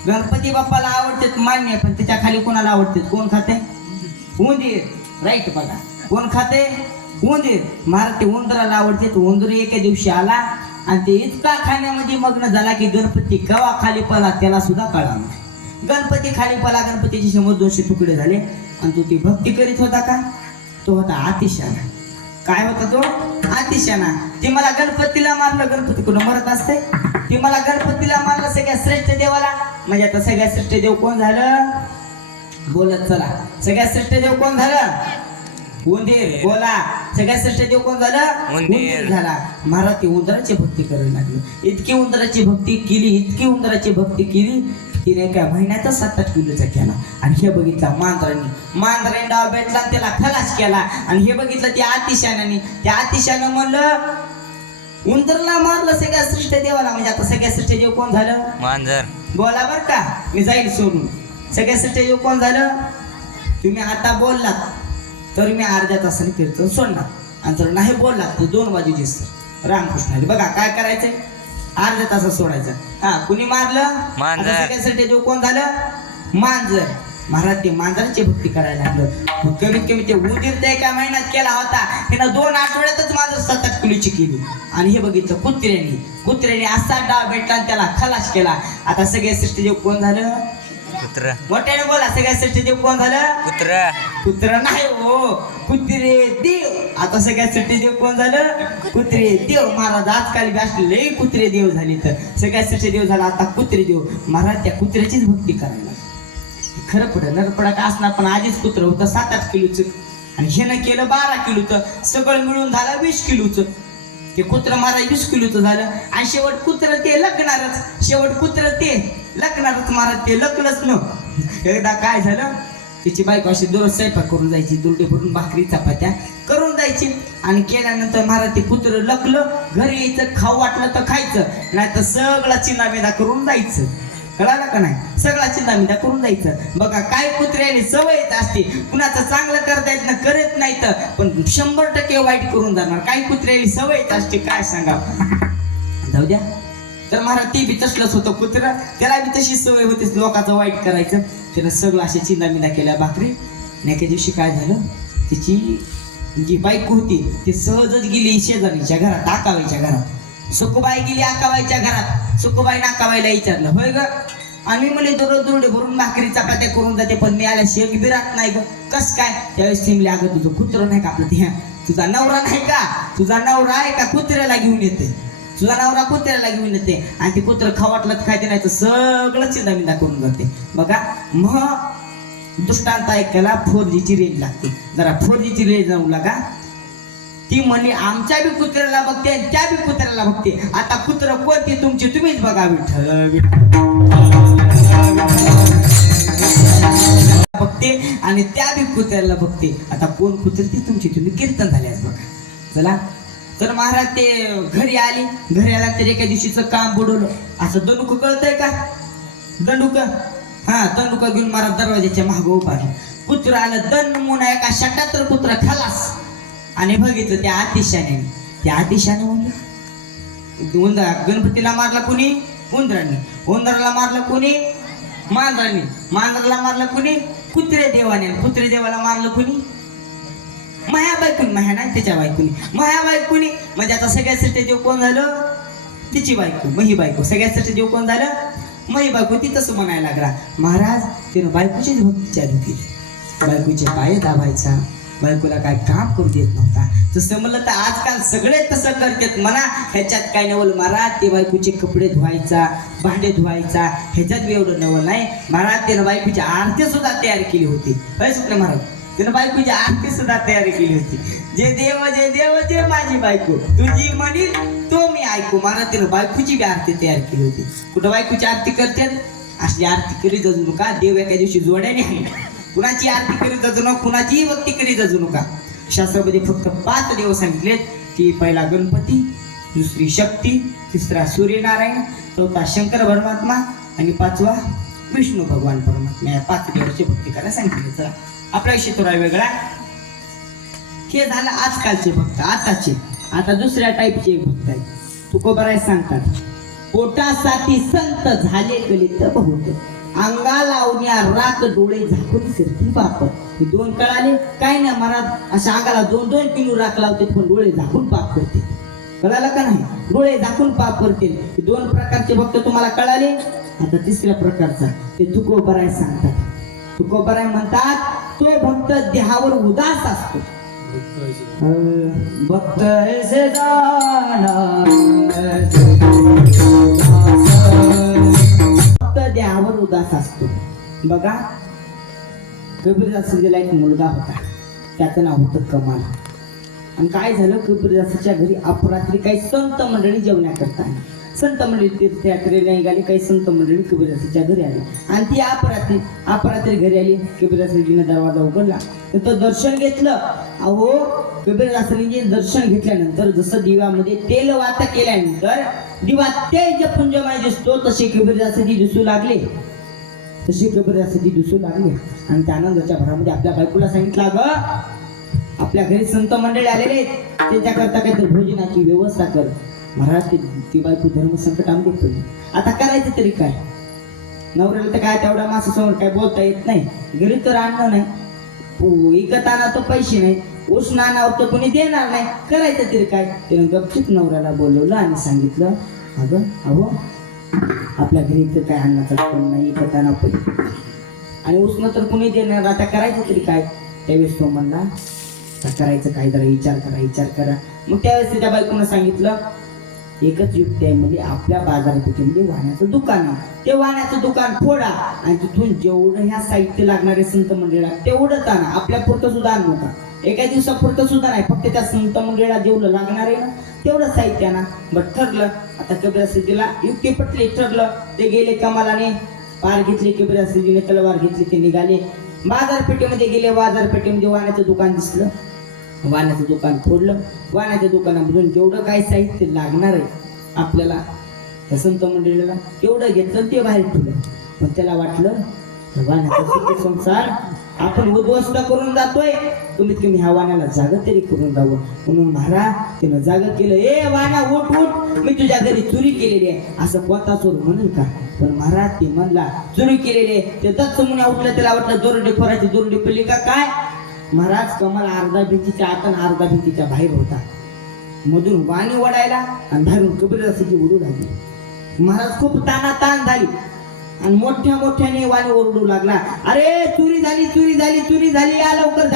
गणपती बाप्पाला आवडतात मान्य, पण त्याच्या खाली कोणाला आवडतात? कोण खाते? उंदीर. राईट. बघा कोण खाते? उंदीर. महाराज ते उंदराला आवडते. उंदीर एका दिवशी आला आणि ते इतका खाण्यामध्ये मग्न झाला की गणपती कवा खाली पडला त्याला सुद्धा कळला. गणपती खाली पडला. गणपतीचे 100-200 तुकडे झाले. आणि तो ती भक्ती करीत होता का? तो होता अतिशयाना. काय होता तो? अतिशयाना. ते मला गणपतीला मारलं. गणपती कुठं मरत असते? ते मला गणपतीला मारलं सगळ्यात श्रेष्ठ देवाला. म्हणजे आता सगळ्यात श्रेष्ठ देव कोण झालं? बोलत चला. सगळ्यात श्रेष्ठ देव कोण झालं? उंदीर. बोला. सगळ्यात श्रेष्ठ देव कोण झालं? उंदीर झाला. महाराज ते उंदराची भक्ती करायला लागले. इतकी उंदराची भक्ती केली, इतकी उंदराची भक्ती केली. तिने एका महिन्यातच 7-8 किलोचा केला. आणि हे बघितलं मांजराने डाव भेटला त्याला खलास केला. आणि हे बघितलं त्या अतिशयाने. त्या अतिशयानं म्हणलं उंदरला मारलं सगळ्यात श्रेष्ठ देवाला. म्हणजे आता सगळ्यात श्रेष्ठ देव कोण झालं? मांजर. बोला बर का, मी जाईल सोडून. सगळ्यात श्रेष्ठ देव कोण झालं? तुम्ही आता बोललात तर मी अर्ध्या तासाने कीर्तन सोडणार. आणि जर नाही बोललात तर 2 वाजू दिसत रामकृष्ण. बघा काय करायचंय? अर्ध्या तासात सोडायचं. हा, कुणी मारलं? मांजर. सगळ्यासाठी देव कोण झालं? मांजर. महाराज ते मांजराची भक्ती करायला लागलं. कमीत कमी ते उंदीर ते एका महिन्यात केला होता. तिनं 2 आठवड्यातच मांजर 7-8 किलोची केली. आणि हे बघितलं कुत्र्याने असा डाव भेटला आणि त्याला खलास केला. आता सगळ्यात श्रेष्ठ देव कोण झालं? कुत्र. मोठ्याने बोला. सगळ्यात श्रेष्ठ देव कोण झालं? कुत्र नाही हो, कुत्रे देव. आता सगळ्यात श्रेष्ठ देव कोण झालं? कुत्रे देव. महाराज आजकाल बी असले लई कुत्रे देव झाले. तर सगळ्यात श्रेष्ठ देव झाला आता कुत्रे देव. महाराज त्या कुत्र्याचीच भक्ती करायला. खरं पडलं नरपडा का असणार, पण आधीच कुत्र होतं 7-8 किलोचं. आणि ह्यानं केलं 12 किलोचं. सगळं मिळून झालं 20 किलोचं. ते कुत्र महाराज 20 किलोचं झालं. आणि शेवट कुत्र ते लग्नारच. महाराज ते लकलंच न. एकदा काय झालं, त्याची बायको अशी दररोज स्वयंपाक करून जायची. दुर्डे भरून भाकरी चपात्या करून जायची. आणि केल्यानंतर महाराज ते कुत्र लकलं. घरी यायचं, खाऊ वाटलं तर खायचं, नाही तर सगळा चिंदामेदा करून जायचं. कळालं का नाही? सगळा चिंदामेदा करून जायचं. बघा काय कुत्र्याने सवयच असते. कुणाचं चांगलं करता येत ना, करत नाही तर पण 100% वाईट करून जाणार. काही कुत्र्याने सवयच असते. काय सांगा, जाऊ द्या. तर महाराज ते बी तसलंच होतं कुत्र. त्याला बी तशी सवय होती लोकांचं वाईट करायचं. त्यानं सगळं असे चिंदामिंदा केल्या भाकरी. आणि एके दिवशी काय झालं, तिची जी बायको होती ती सहजच गेली शेजारीच्या घरात, आकाबाईच्या घरात. सुकुबाई गेली आकाबाईच्या घरात. सुकुबाईने आकाबाईला विचारलं, होय ग? आणि मी म्हणले दररोज दुरडे भरून भाकरी चपात्या करून जाते, पण मी आल्या शेक बी राहत नाही ग. कस काय? त्यावेळेस थिंबले, अगं तुझं कुत्र नाही का आपलं ते? तुझा नवरा नाही का? तुझा नवरा आहे का कुत्र्याला घेऊन येते? तुझा नवरा कुत्र्याला घेऊन येते. आणि ते कुत्र खावाटलं खायचे नाही तर सगळं चिंदामिंदा करून जाते. बघा मग दृष्टांत ऐकायला 4Gची रेंज लागते. जरा 4Gची रेंज जाऊ लागा. ती म्हणली आमच्या बी कुत्र्याला बघते आणि त्या बी कुत्र्याला बघते. आता कुत्र कोणती तुमची तुम्हीच बघा. बघते आणि त्या बी कुत्र्याला बघते. आता कोण कुत्र ती तुमची तुम्ही कीर्तन झाल्यास बघा. चला. तर महाराज ते घरी आला तर एका दिवशीचं काम बुडवलं. असं दंडुक कळतंय का? दंडुक. हा, दंडुका घेऊन महाराज दरवाजाच्या मागं उभा. कुत्र आलं दंड मुना एका शटात तर कुत्र खलास. आणि बघितलं त्या अतिशयाने म्हणलं गणपतीला मारला कोणी? उंदराला मारलं कोणी? मांजराला मारलं कोणी? कुत्रे देवाला मारलं कोणी? माया नाही त्याच्या बायकोनी. म्हणजे आता सगळ्यात श्रेष्ठ देव कोण झालं? तिची बायको, मही बायको. सगळ्यात श्रेष्ठ देव कोण झालं? मही बायको. ती तसं म्हणायला लागला. महाराज त्यानं बायकोचीच भक्ती चालू केली. बायकोचे पाय दाबायचा, बायकोला काय काम करू देत नव्हता. तसं म्हणलं तर आजकाल सगळे तसं करतात म्हणा. ह्याच्यात काय नवल महाराज? ते बायकोचे कपडे धुवायचा, भांडे धुवायचा, ह्याच्यात एवढं नवल नाही. महाराज त्यानं बायकोची आरती सुद्धा तयार केली होती. होय सुटलं महाराज? त्यानं बायकोची आरती सुद्धा तयारी केली होती. जे देव जे माझी बायको, तुझी म्हणील तो मी ऐकू. महाराज त्यानं बायकोची बी आरती तयार केली होती. कुठं बायकोची आरती करते? असली आरती करी जजू नका. देव एका दिवशी जोड्याने आहे. कुणाची आरती करी जजू नका, कुणाचीही भक्ती करी जजू नका. शास्त्रामध्ये फक्त 5 देव सांगितलेत की पहिला गणपती, दुसरी शक्ती, तिसरा सूर्यनारायण, चौथा शंकर परमात्मा आणि 5वा विष्णू भगवान परमात्मा. या 5 देवाची भक्ती करायला सांगितले. चला आपला विषय थोडा वेगळा. हे झालं आजकालचे भक्त, आताचे. आता दुसऱ्या टाईपचे एक भक्त आहेत. तुकोबाराय सांगतात, पोटासाठी संत झाले कलित बहुत, अंगा लावण्या रात डोळे झाकून फिरती बाप. हे दोन कळाले काय नाही महाराज, अशा अंगाला 2-2 किलो राख लावते पण डोळे झाकून पाप करते. कळालं का नाही? डोळे झाकून पाप करतील. हे 2 प्रकारचे भक्त तुम्हाला कळाले. आता तिसऱ्या प्रकारचा ते तुकोबाराय सांगतात. तुकोबाराय म्हणतात, तो भक्त देहावर उदास असतो. भक्त ऐसे जाना भक्त देहावर उदास असतो. बघा, कबीरदासजीला एक मुलगा होता, त्याचं नाव होतं कमाल. आणि काय झालं, कबीरदासाच्या घरी अपरात्री काही संत मंडळी जेवण्याकरता आली. संत मंडळी तीर्थयात्रेला निघाली, काही संत मंडळी कबीरदासाच्या घरी आली. आणि ती अपरात्री घरी आली. कबीरदासजीने दरवाजा उघडला, तर दर्शन घेतलं. अहो, कबीरदासजीने दर्शन घेतल्यानंतर जसं दिव्यामध्ये तेल वाता केल्यानंतर दिवा तेजपुंजमय दिसतो, तसे कबीरदासजी दिसू लागले. आणि त्या आनंदाच्या भरामध्ये आपल्या बायकोला सांगितलं, अगं आपल्या घरी संत मंडळी आलेले, त्याच्याकरता काहीतरी भोजनाची व्यवस्था कर. महाराज ती बायको धर्मसंकटामध्ये पडली. आता करायचं तरी काय? नवऱ्याला तर काय तेवढा माणसासमोर काय बोलता येत नाही, घरी तर अन्न नाही, विकत आणा तर पैसे नाही, उष्ण आणावर तर कोणी देणार नाही, करायचं तरी काय? त्यानं गपचूप नवऱ्याला बोलवलं आणि सांगितलं, अहो आपल्या घरी तर काय अन्नाचा कोण नाही, विकत आणा पैसे आणि उष्ण तर कोणी देणार, आता करायचं तरी काय? त्यावेळेस तो म्हणला, करायचं काय, जरा विचार करा. मग त्यावेळेस त्या बायकोनं सांगितलं, एकच युक्ती आहे, म्हणजे आपल्या बाजारपेठेमध्ये वाण्याचं दुकान आहे, ते वाण्याचं दुकान फोडा आणि तिथून जेवढं ह्या साहित्य लागणारे संत मंडळीला तेवढंच आणा, आपल्या पुरतं सुद्धा आणू नका, एका दिवसापुरतं सुद्धा नाही, फक्त त्या संत मंडळीला जेवढं लागणार आहे ना तेवढं साहित्य आणा. बट ठरलं. आता कबीरदासजीला युक्ती पटली, ठरलं. ते गेले कमालाने, पार घेतली कबीरदासजीने, तलवार घेतली, ते निघाले बाजारपेठेमध्ये गेले. बाजारपेठेमध्ये वाण्याचं दुकान दिसलं, वाण्याचं दुकान फोडलं. वाण्याच्या दुकानामधून जेवढं काय साहित्य लागणार आहे आपल्याला त्या संत मंडळीला तेवढं घेतलं, ते बाहेर ठेवलं. पण त्याला वाटलं, वाण्याचा सुखी संसार आपण उद्ध्वस्त करून जातोय, कमीत कमी ह्या वाण्याला जागा तरी करून जावं. म्हणून महाराज त्यानं जागा केलं. ए वाण्या, उठ, मी तुझ्या घरी चोरी केलेली आहे. असं कोणता चोर म्हणेल का? पण महाराज ते म्हणला, चोरी केलेली आहे. ते दत्त मुन्या उठलं, त्याला वाटलं जोरडी खोराची जोरडी पडली का काय? महाराज कमाल अर्धा भिंतीच्या आत आणि अर्धा भिंतीच्या बाहेर होता. मधून वाणी ओढायला आणि बाहेरून कबीरदासाची ओढू लागली. महाराज खूप तानातान झाली आणि मोठ्याने वाणी ओरडू लागला, अरे चोरी झाली, या लवकर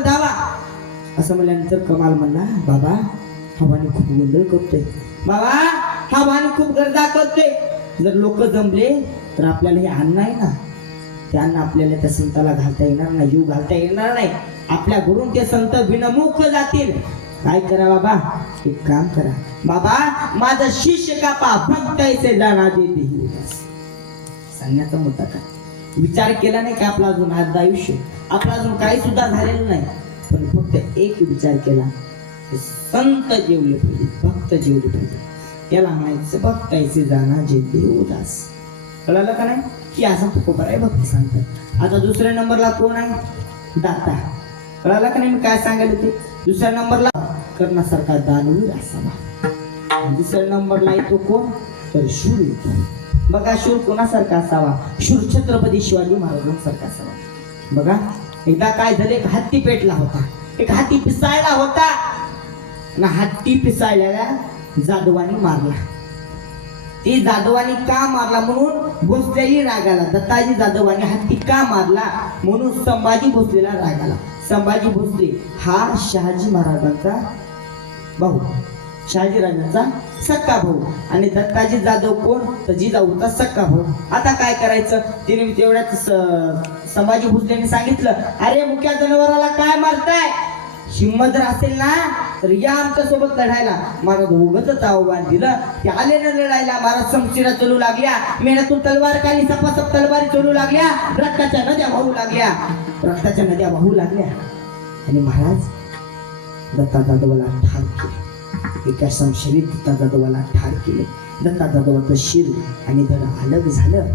धावा. असं म्हणल्यानंतर कमाल म्हणला, बाबा हा वाणी खूप गोंधळ करतोय, बाबा हा वाणी खूप गर्दा करतोय. जर लोक जमले तर आपल्याला हे अन्न आहे ना, त्यांना आपल्याला त्या संताला घालता येणार नाही, जीव घालता येणार नाही. आपल्या घरून ते संत बिनमुख जातील. काय करा बाबा? एक काम करा बाबा, माझं शिष्य कापा, भक्त ऐसे जाना देते. सांगण्याचा मुद्दा काय? विचार केला नाही का आपला अजून आज आयुष्य, आपला अजून काही सुद्धा झालेलं नाही, पण फक्त एक विचार केला, संत जेवले पाहिजे, भक्त जेवले पाहिजे. त्याला म्हणायचं भक्त ऐसे जाना जेते उदास. कळालं का नाही? की असं तुकोबाराय भक्त सांगतात. आता दुसऱ्या नंबरला कोण आहे? दाता. कळालं का नाही मी काय सांगायला ते? दुसऱ्या नंबरला करण्यासारखा दानवीर असावा. दुसऱ्या नंबरला येतो कोण? तर शूर येतो. बघा, शूर कोणासारखा असावा? शूर छत्रपती शिवाजी महाराजांसारखा असावा. बघा, एकदा काय झालं, एक हत्ती पेटला होता, एक हत्ती पिसाळला होता ना. हत्ती पिसाळल्याला जाधवानी मारला. ती जाधवानी का मारला म्हणून भोसलेली रागाला. दत्ताजी जाधवानी हत्ती का मारला म्हणून संभाजी भोसलेला रागाला. संभाजी भोसले हा शहाजी महाराजांचा भाऊ, शहाजी राजांचा सक्का भाऊ, आणि दत्ताजी जाधव कोण? तर जिजाऊचा सक्का भाऊ. आता काय करायचं? तिने तेवढ्याच संभाजी भोसलेने सांगितलं, अरे मुख्या जनावराला काय मारताय? हिंमत जर असेल ना तर या आमच्या सोबत लढायला. महाराज उगतच आव्हान दिलं. ते आले ना लढायला. महाराज समशिरा चलू लागल्या, मेहनतून तलवार काढली, सपासप तलवारी चलू लागल्या, रक्ताच्या नद्या वाहू लागल्या. आणि महाराज दत्ता जाधवाला ठार केलं. एका समशिरीत दत्ता जाधवाला ठार केलं. दत्ता जाधवाचं शिर आणि धड अलग झालं.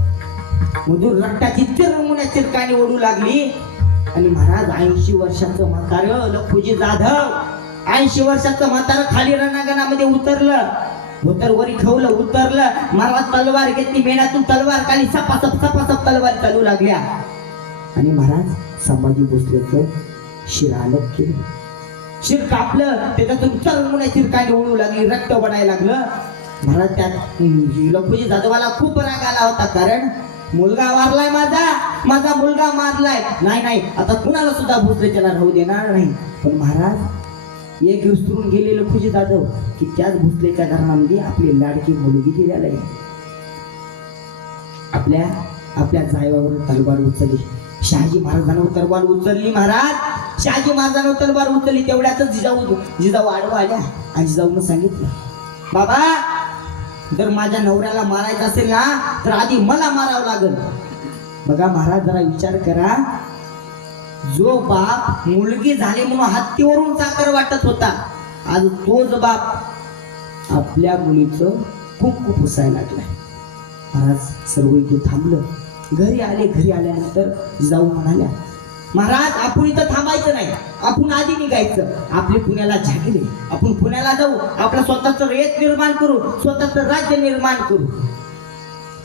मधून रक्ताची चिरमुण्या चिरकाणी ओढू लागली आणि महाराज 80 वर्षाचं म्हातारं लखुजी जाधव 80 वर्षाचं म्हातारं खाली रणांगणामध्ये उतरलं. वरी खवलं उतरलं. महाराज तलवार घेतली, मेणातून तलवार काढली, सपासप तलवार चालू लागल्या. आणि महाराज संभाजी भोसलेचं शिर अलग केलं. शिर कापलं, त्याच्यातून चरमुण्या चिरकाने उडू लागली, रक्त पडायला लागलं. महाराज त्यात लखुजी जाधवाला खूप राग आला होता, कारण मुलगा मारलाय माझा मुलगा मारलाय. नाही आता कुणाला सुद्धा भोसले त्याला राहू देणार नाही. पण महाराज एक विसरून गेले लखुजी जाधव की त्याच भोसलेच्या घरामध्ये आपली लाडकी मुलगी दिलेला आहे. आपल्या जायवावर तलवार उचलली. शहाजी महाराजांवर तलवार उचलली. महाराज शहाजी महाराजांवर तलवार उचलली. तेवढ्यातच जिजाऊ आडवा आल्या आणि जिजाऊनं सांगितलं, बाबा जर माझ्या नवऱ्याला मारायचं असेल ना तर आधी मला मारावं लागेल. बघा महाराज जरा विचार करा, जो बाप मुलगी झाली म्हणून हत्तीवरून चाकर वाटत होता, आज तोच बाप आपल्या मुलीचं कुंकू पुसायला लागलाय. महाराज सर्व इथे थांबलं. घरी आल्यानंतर जाऊ म्हणाल्या, महाराज आपण इथं थांबायचं नाही, आपण आधी निघायचं. आपले पुण्याला झाकले, आपण पुण्याला जाऊ, आपलं स्वतःचं रेत निर्माण करू, स्वतःचं राज्य निर्माण करू.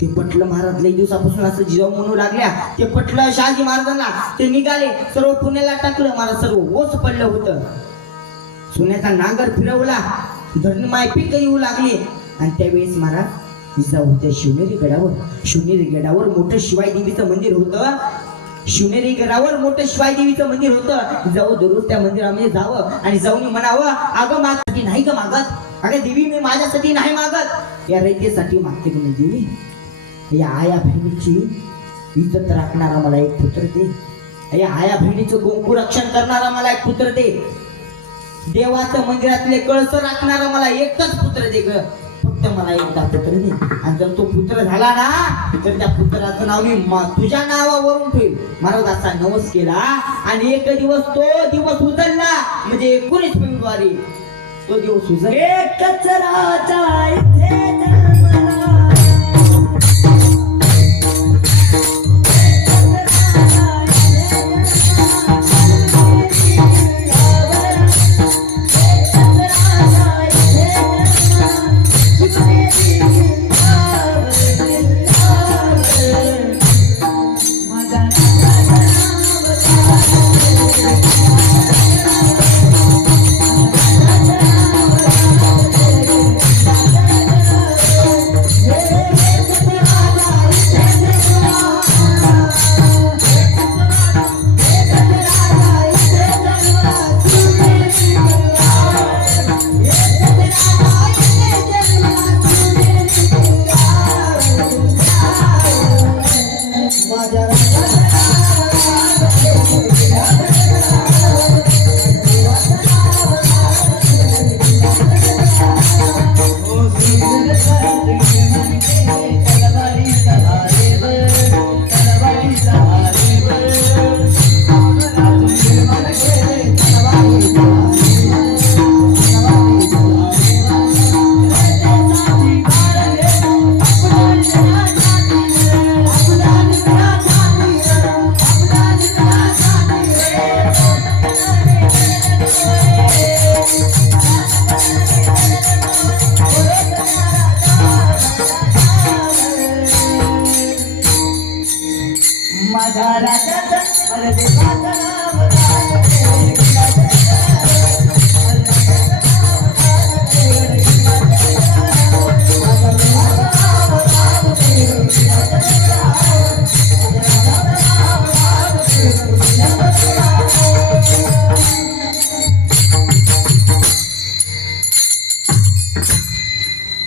ते पटलं महाराज. लई दिवसापासून असं जिजाऊ म्हणू लागल्या. ते पटलं शहाजी महाराजांना. ते निघाले, सर्व पुण्याला टाकलं. महाराज सर्व ओस पडलं होतं. सोन्याचा नांगर फिरवला, धरणमाय पीक येऊ लागली. आणि त्यावेळेस महाराज जिजाऊ होत्या शिवनेरी गडावर मोठं शिवाई देवीचं मंदिर होतं. शिवनेरी गडावर मोठं शिवाई देवीचं मंदिर होतं. जाऊ दररोज त्या मंदिरामध्ये जावं आणि जाऊन म्हणावं, अगं माझ्यासाठी नाही ग मागत, अगं देवी मी माझ्यासाठी नाही मागत, या रयतेसाठी मागते की नाही देवी. या आया बहिणीची इज्जत राखणारा मला एक पुत्र दे. या आया बहिणीचं गोंकू रक्षण करणारा मला एक पुत्र दे. देवाचं मंदिरातले कळस राखणारा मला एकच पुत्र दे ग, फक्त मला एकदा पुत्र दे. आणि जर तो पुत्र झाला ना तर त्या पुत्राचं नाव मी तुझ्या नावावरून ठेवील. महाराज असा नवस केला आणि एक दिवस उचलला, म्हणजे 19 फेब्रुवारी तो दिवस उचल. एकच राजा इथे जन्मला.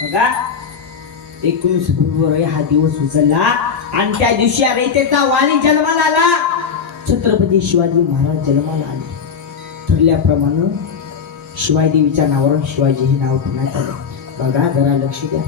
बघा 19 फेब्रुवारी हा दिवस उचलला आणि त्या दिवशी रयतेचा वाली जन्माला आला. छत्रपती शिवाजी महाराज जन्माला आले. ठरल्याप्रमाणे शिवाई देवीच्या नावावर शिवाजी हे नाव ठेवण्यात आलं. बघा जरा लक्ष द्या.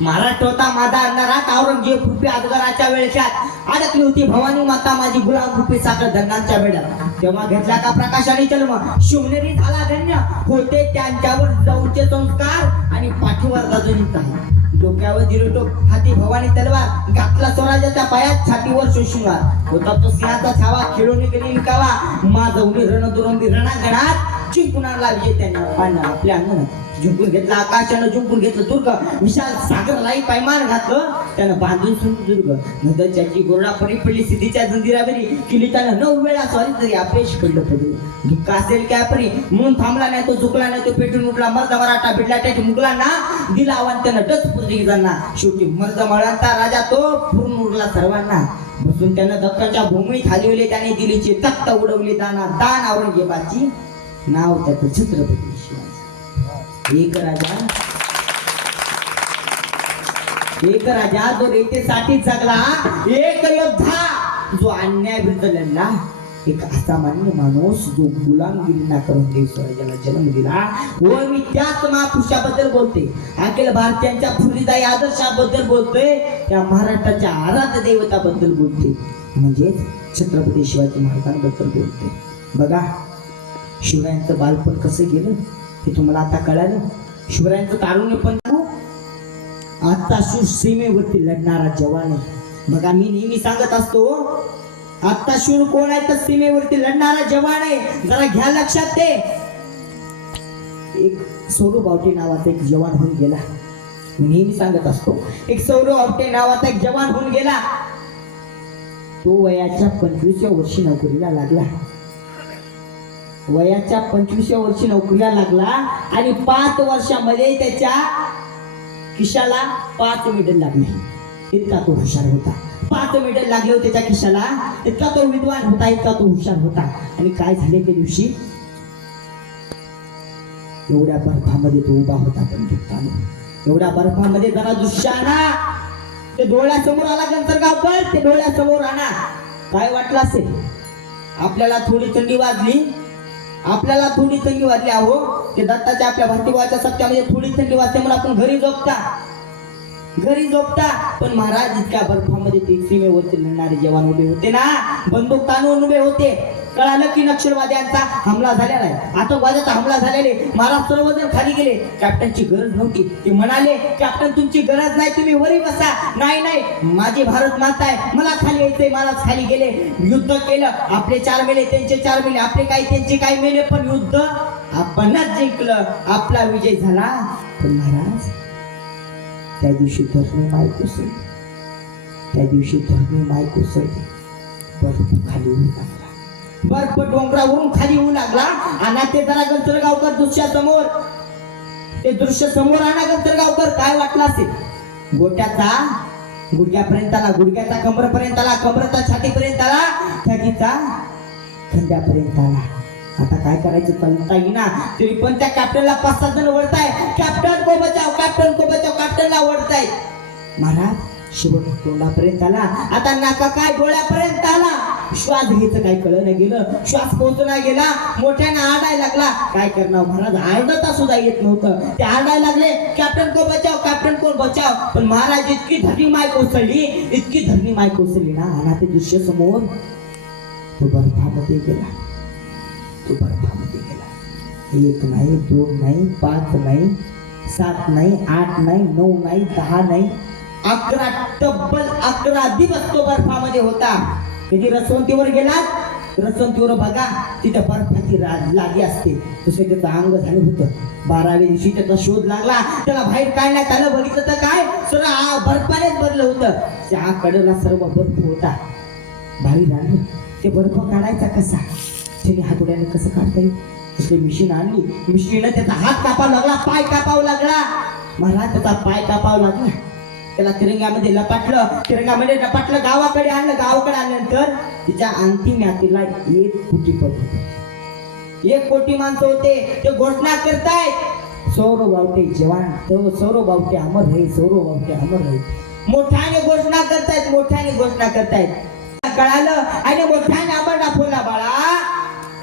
महाराष्ट्र माझा अंधारात औरंगजेब रूपी अजगराच्या वेळेच्यात अडकली होती भवानी माता माझी गुलाम रूपी साखर धनांच्या बेड्यात. तेव्हा घेतला का प्रकाशाने जन्म, शिवनेरी झाला धन्य, होते त्यांच्यावर जाऊचे संस्कार आणि पाठीवर दादोजी काही डोक्यावर वजीर टोक हाती भवानी तलवार घातला स्वराज्याच्या पायात छातीवर शोषूनवार होता तो सिंहाचा छावा खेळून गेली निकावा माझवली रणदुरंगी रणांगणात जिंकूनाला त्यांनी पाहिलं आपल्या अंगणात जिंकून घेतला आकाशानं जिंकून घेतलं दुर्ग विशाल सागरलाही पायमान घातलं त्यानं बांधून सुंदर दुर्ग नदच्याची गोरडा पडी सिद्धीच्या जंजिरावरी केली त्यानं 9 वेळा सॉरी तरी अपयश पडलं पडलं दुःख असेल काय परी म्हणून थांबला नाही तो झुकला नाही तो पेटून उठला मर्द मराठा भिडला त्याच्या मुघलांना दिला आव्हान त्यानं डच पोर्तुगीजांना शेवटी मर्द मराठा राजा तो पूर्ण उरला सर्वांना बसून त्यानं दत्ताच्या भूमीत हलवले त्याने दिल्लीचे तख्त उडवले दान औरंगजेबाची नाव त्याचं छत्रपती शिवाजी एक राजा जो रेतेसाठी जगला एक योद्धा जो अन्याय विरुद्ध लढला एक असामान्य माणूस जो गुलामगिरीना करून देव स्वराज्याला जन्म दिला व मी त्याच महापुरुषाबद्दल बोलते अखिल भारतीयांच्या फुलीदाई आदर्शाबद्दल बोलतोय त्या महाराष्ट्राच्या आराध्य देवताबद्दल बोलते म्हणजे छत्रपती शिवाजी महाराजांबद्दल बोलते बघा शिवरायांचं बालपण कसं गेलं हे तुम्हाला आता कळालं शिवरायांचं तारुण्य पण आता शूर सीमेवरती लढणारा जवान आहे बघा मी नेहमी सांगत असतो आता शूर कोण आहे तर सीमेवरती लढणारा जवान आहे जरा घ्या लक्षात ते एक सौरभ आवटे नावाचा एक जवान होऊन गेला मी नेहमी सांगत असतो एक सौरभ आवटे नावाचा एक जवान होऊन गेला तो वयाच्या 25व्या वर्षी नोकरीला लागला वयाच्या 25व्या वर्षी नोकरीला लागला आणि 5 वर्षामध्ये त्याच्या खिशाला 5 मेडल लागले इतका तो हुशार होता 5 मेडल लागले होते त्याच्या खिशाला इतका तो विद्वान होता इतका तो हुशार होता आणि काय झाले त्या दिवशी एवढ्या बर्फामध्ये तो उभा होता पण दुःखाने एवढ्या बर्फामध्ये जरा दुष्याना ते डोळ्यासमोर आला गंतरगावकर ते डोळ्यासमोर आला काय वाटलं असेल आपल्याला थोडी थंडी वाजली आहो ते दत्ताच्या आपल्या भारतीवाच्या सत्यामध्ये थोडी थंडी वाजते म्हणून आपण घरी झोपता पण महाराज इतक्या बर्फामध्ये ते सीमेवरती लढणारे जवान उभे होते ना बंदूक ताणून उभे होते कळालं की नक्षलवाद्यांचा हमला झालेला आहे आतंकवाद्याचा हमला झालेले महाराज सर्वजण खाली गेले कॅप्टनची गरज नव्हती ते म्हणाले कॅप्टन तुमची गरज नाही तुम्ही वरी बसा नाही माझी भारत माता आहे मला खाली यायचंय महाराज खाली गेले युद्ध केलं आपले 4 मेले त्यांचे 4 मेले आपले काही त्यांचे काही मेले पण युद्ध आपणच जिंकलं आपला विजय झाला पण महाराज त्या दिवशी धरणी माय कोसळली बर्फ खाली येऊ लागला बर्फ डोंगरावरून खाली येऊ लागला आणि ते जरा गंतरगावकर दृश्य समोर आणा गंतरगावकर काय वाटलं असेल गोट्याचा गुडघ्यापर्यंत आला गुडघ्याचा कमरेपर्यंत आला कमरेचा छातीपर्यंत आला छातीचा खांद्यापर्यंत आला आता काय करायचं चालता येईना तरी पण त्या कॅप्टनला 5-7 जण ओढताय कॅप्टन को बचाव कॅप्टनला ओढताय महाराज शेवट तोंडापर्यंत आला आता नाका काय डोळ्यापर्यंत आला श्वास घ्यायचं काय कळलं गेलं श्वास पोहोचला गेला मोठ्याने आरडायला लागला काय करणार महाराज आरडता सुद्धा येत नव्हतं ते आरडायला लागले कॅप्टन को बचाव पण महाराज इतकी धरणी माय कोसळली ना आणि ते दृश्य समोर तो बर्फामध्ये गेला 1 नाही 2 नाही 5 नाही 7 नाही 8 नाही 9 नाही 10 नाही 11 तब्बल 11 दिवस तो बर्फामध्ये होता कधी रसवंतीवर गेला रसवंतीवर बघा तिथे बर्फाची लागी असते तसे त्याचं अंग झालं होतं 12व्या दिवशी त्याचा शोध लागला त्याला बाहेर काय नाही त्याला बघितलं तर काय सर्व बर्फानेच भरलं होतं त्या कडेला सर्व बर्फ होता भारी लागलं ते बर्फ काढायचा कसा त्याने हातोड्याने कसं काढता येईल तसली मशीन आणली मशीनला त्याचा हात कापावा लागला पाय कापावा लागला मला त्याचा पाय कापावा लागला त्याला तिरंगामध्ये लपाटलं गावाकडे आणल्यानंतर तिच्या अंतिम यात्रेला 1 कोटी पद 1 कोटी माणसं होते ते घोषणा करतायत सौरभ आवटे जवान सौरभ आवटे अमर रहे मोठ्याने घोषणा करतायत कळालं आणि मोठ्याने आंबरडा फोडला बाळा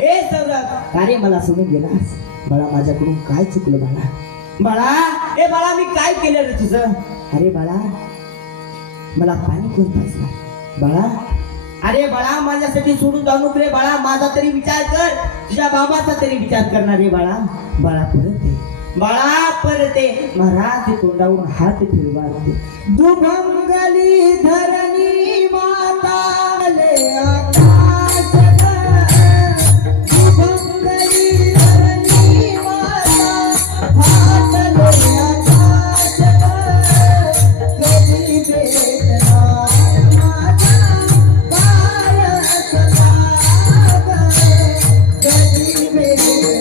ए सौरभ अरे मला सोडून गेलास बाळा माझ्याकडून काय चुकलं बाळा मी काय केलं रे तुझं अरे बाळा मला पाणी कोण पाजणार बाळा अरे बाळा माझ्यासाठी सोडून जाऊ नको रे बाळा माझा तरी विचार कर तुझ्या बाबाचा तरी विचार करणार रे बाळा परत बाळा परते महाराज तोंडावरून हात फिरवाते दुभंगली धरणी माता ले आकाश दुभंगली धरणी माता हात ले आकाश कधी भेटणार माझा बाळाचा कधी भेटणार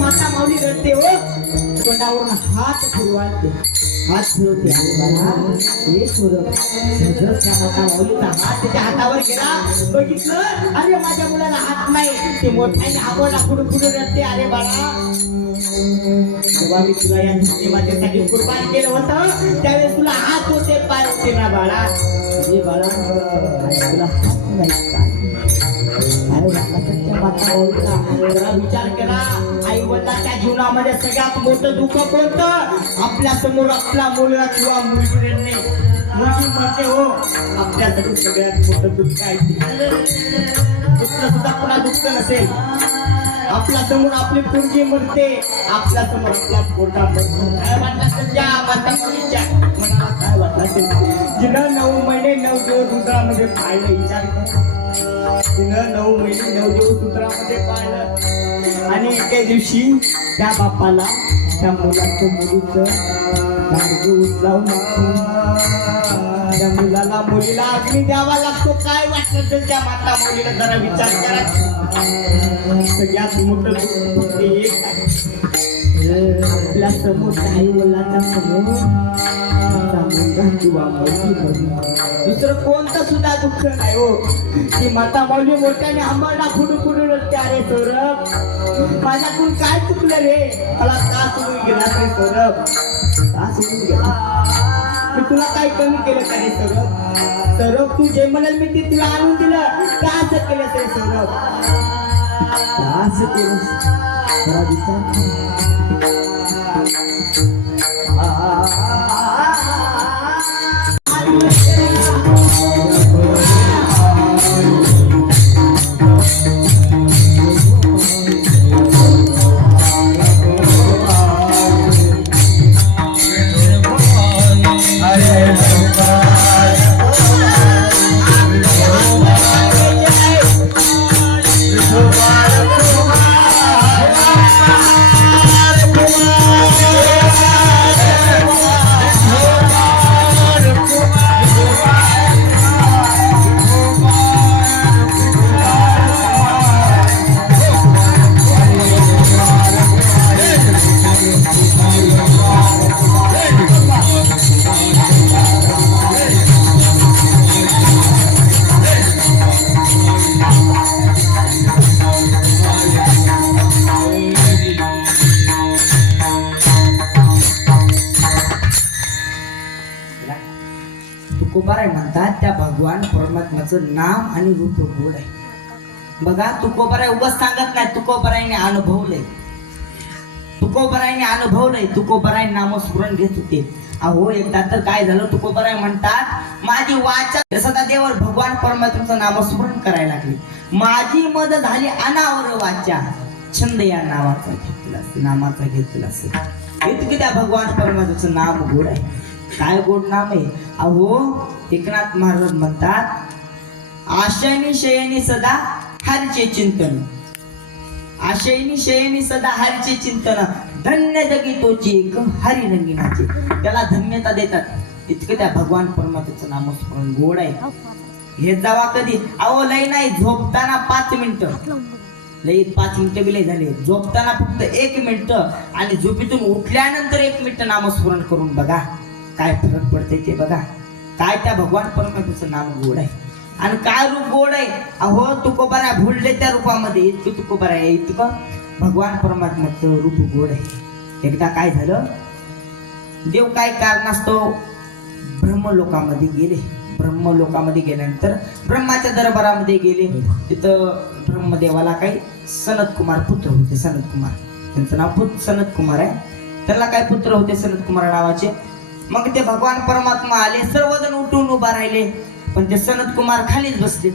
माता माऊली रडते हो तोंडावरून हात फिरवाते हात फिरवते हे त्या माता माऊलीचा हात त्याच्या हातावर गेला बघितलं अरे माझ्या मुलाला हात नाही ते मोठ्याने आवडला पुढे पुढे रडते अरे बाळा जेव्हा मी तुला या माझ्यासाठी कुर्बान केलं होतं त्यावेळेस तुला हात होते पाय होते ना बाळा हे बाळा तुला हात नाही काय विचार केला आई वडिलांच्या जीवनामध्ये सगळ्यात मोठं दुःख कोणतं आपल्या समोर आपला मुलगा किंवा मुलगी रडणे मुलगी म्हणते हो आपल्यासाठी सगळ्यात मोठं दुःख आहे दुःख सुद्धा पुन्हा दुःख नसेल आपल्या समोर आपली मुलगी मरते आपल्या समोर आपला पोटा मरतो काय वाटलं असेल त्या माता मुलीच्या मनाला काय वाटलं असेल जिनं 9 महिने 9 दिवस उदरामध्ये पाहिलं विचार करा तिनं 9 महिने 9 दिवस उदरामध्ये पाहिलं आणि एके दिवशी त्या बापाला त्या मुलाचं मुलीचं उचलावून त्या मुलाला मुलीला अग्नी द्यावा लागतो काय वाटतं तर त्या माता मुलीला जरा विचार करा सगळ्यात मोठं दुःख ते एक आहे आपल्या समोर आई वडिलांच्या समोर किंवा दुसरं कोणतं सुद्धा दुःख नाही हो ती माता माऊली मोठ्याने आम्हाला पुढे पुढे रडते अरे सौरभ माझ्याकडून काय चुकलं रे मला का सोडून गेला रे सौरभ का सोडून गेला मी तुला काय कमी केलं का रे सौरभ सौरभ तू जे म्हणाल मी ते तुला आणून दिलं का असं केलं रे सौरभ का असं केलं जरा विचार तुकोबाराय म्हणतात त्या भगवान परमात्म्याचं नाम आणि रूप गोड आहे बघा तुकोबाराय उगाच सांगत नाही तुकोबारायने अनुभवलंय तुकोबाराय नामस्मरण घेत होते अहो एकदा तर काय झालं तुकोबाराय म्हणतात माझी वाचा सदा देवर भगवान परमात्म्याचं नामस्मरण करायला लागली माझी मद झाली अनावर वाचा छंद या नामाचा घेतला असेल इतके त्या भगवान परमात्म्याचं नाम गोड आहे काय गोड नाम आहे अहो एकनाथ महाराज म्हणतात आशयनी शयनी सदा हरीचे चिंतन आशयनी शयनी सदा हरीचे चिंतन धन्य जगी तोची एक हरी रंगिनाचे त्याला धन्यता देतात इतकं त्या भगवान परमात्म्याचं नामस्मरण गोड आहे हे जावा कधी अहो लय नाही झोपताना 5 मिनिटं लई 5 मिनिटं बी लय झाले झोपताना फक्त 1 मिनिटं आणि झोपेतून उठल्यानंतर 1 मिनिट नामस्मरण करून बघा काय फरक पडते ते बघा काय त्या भगवान परमात्म्याचं नाम गोड आहे आणि काय रूप गोड आहे. अहो तुकोबारा भुलले त्या रूपामध्ये इतकं तुकोबारा आहे, इतकं भगवान परमात्म्याचं रूप गोड आहे. एकदा काय झालं, देव काय कारणास्तव ब्रह्मलोकामध्ये गेले. ब्रह्मलोकामध्ये गेल्यानंतर ब्रह्माच्या दरबारामध्ये गेले. तिथं ब्रह्मदेवाला काही सनत कुमार पुत्र होते. सनत कुमार त्यांचं नाव सनत कुमार आहे. त्याला काय पुत्र होते सनत कुमार नावाचे. मग ते भगवान परमात्मा आले, सर्वजण उठून उभा राहिले, पण ते सनत कुमार खालीच बसले.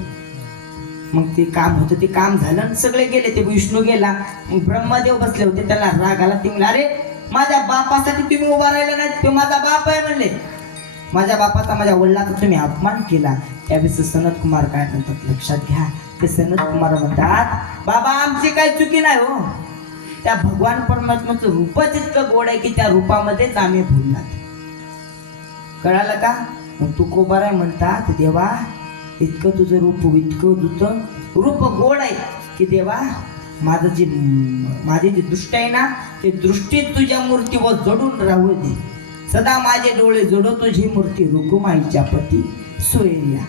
मग ते काम होतं ते काम झालं, सगळे गेले. ते विष्णू गेला. मग ब्रह्मदेव बसले होते, त्याला राग आला. ते म्हणले, अरे माझ्या बापासाठी तुम्ही उभा राहिला नाही, तो माझा बाप आहे म्हणले. माझ्या बापाचा माझ्या वडिलाचा तुम्ही अपमान केला. त्यावेळेस सनत कुमार काय म्हणतात लक्षात घ्या. ते सनत कुमार म्हणतात, बाबा आमची काही चुकी नाही हो, त्या भगवान परमात्म्याचं रूपच इतकं गोड आहे की त्या रूपामध्येच आम्ही भुलणार. कळालं का? मग तुकोबाराय म्हणतात, देवा इतकं तुझं रूप, इतकं तुझं रूप गोड आहे की देवा माझं जे माझी जी दृष्टी आहे ना, ते दृष्टी तुझ्या मूर्तीवर जडून राहू दे. सदा माझे डोळे जडो तुझी मूर्ती, रुकुमाईच्या पती सोयरिया.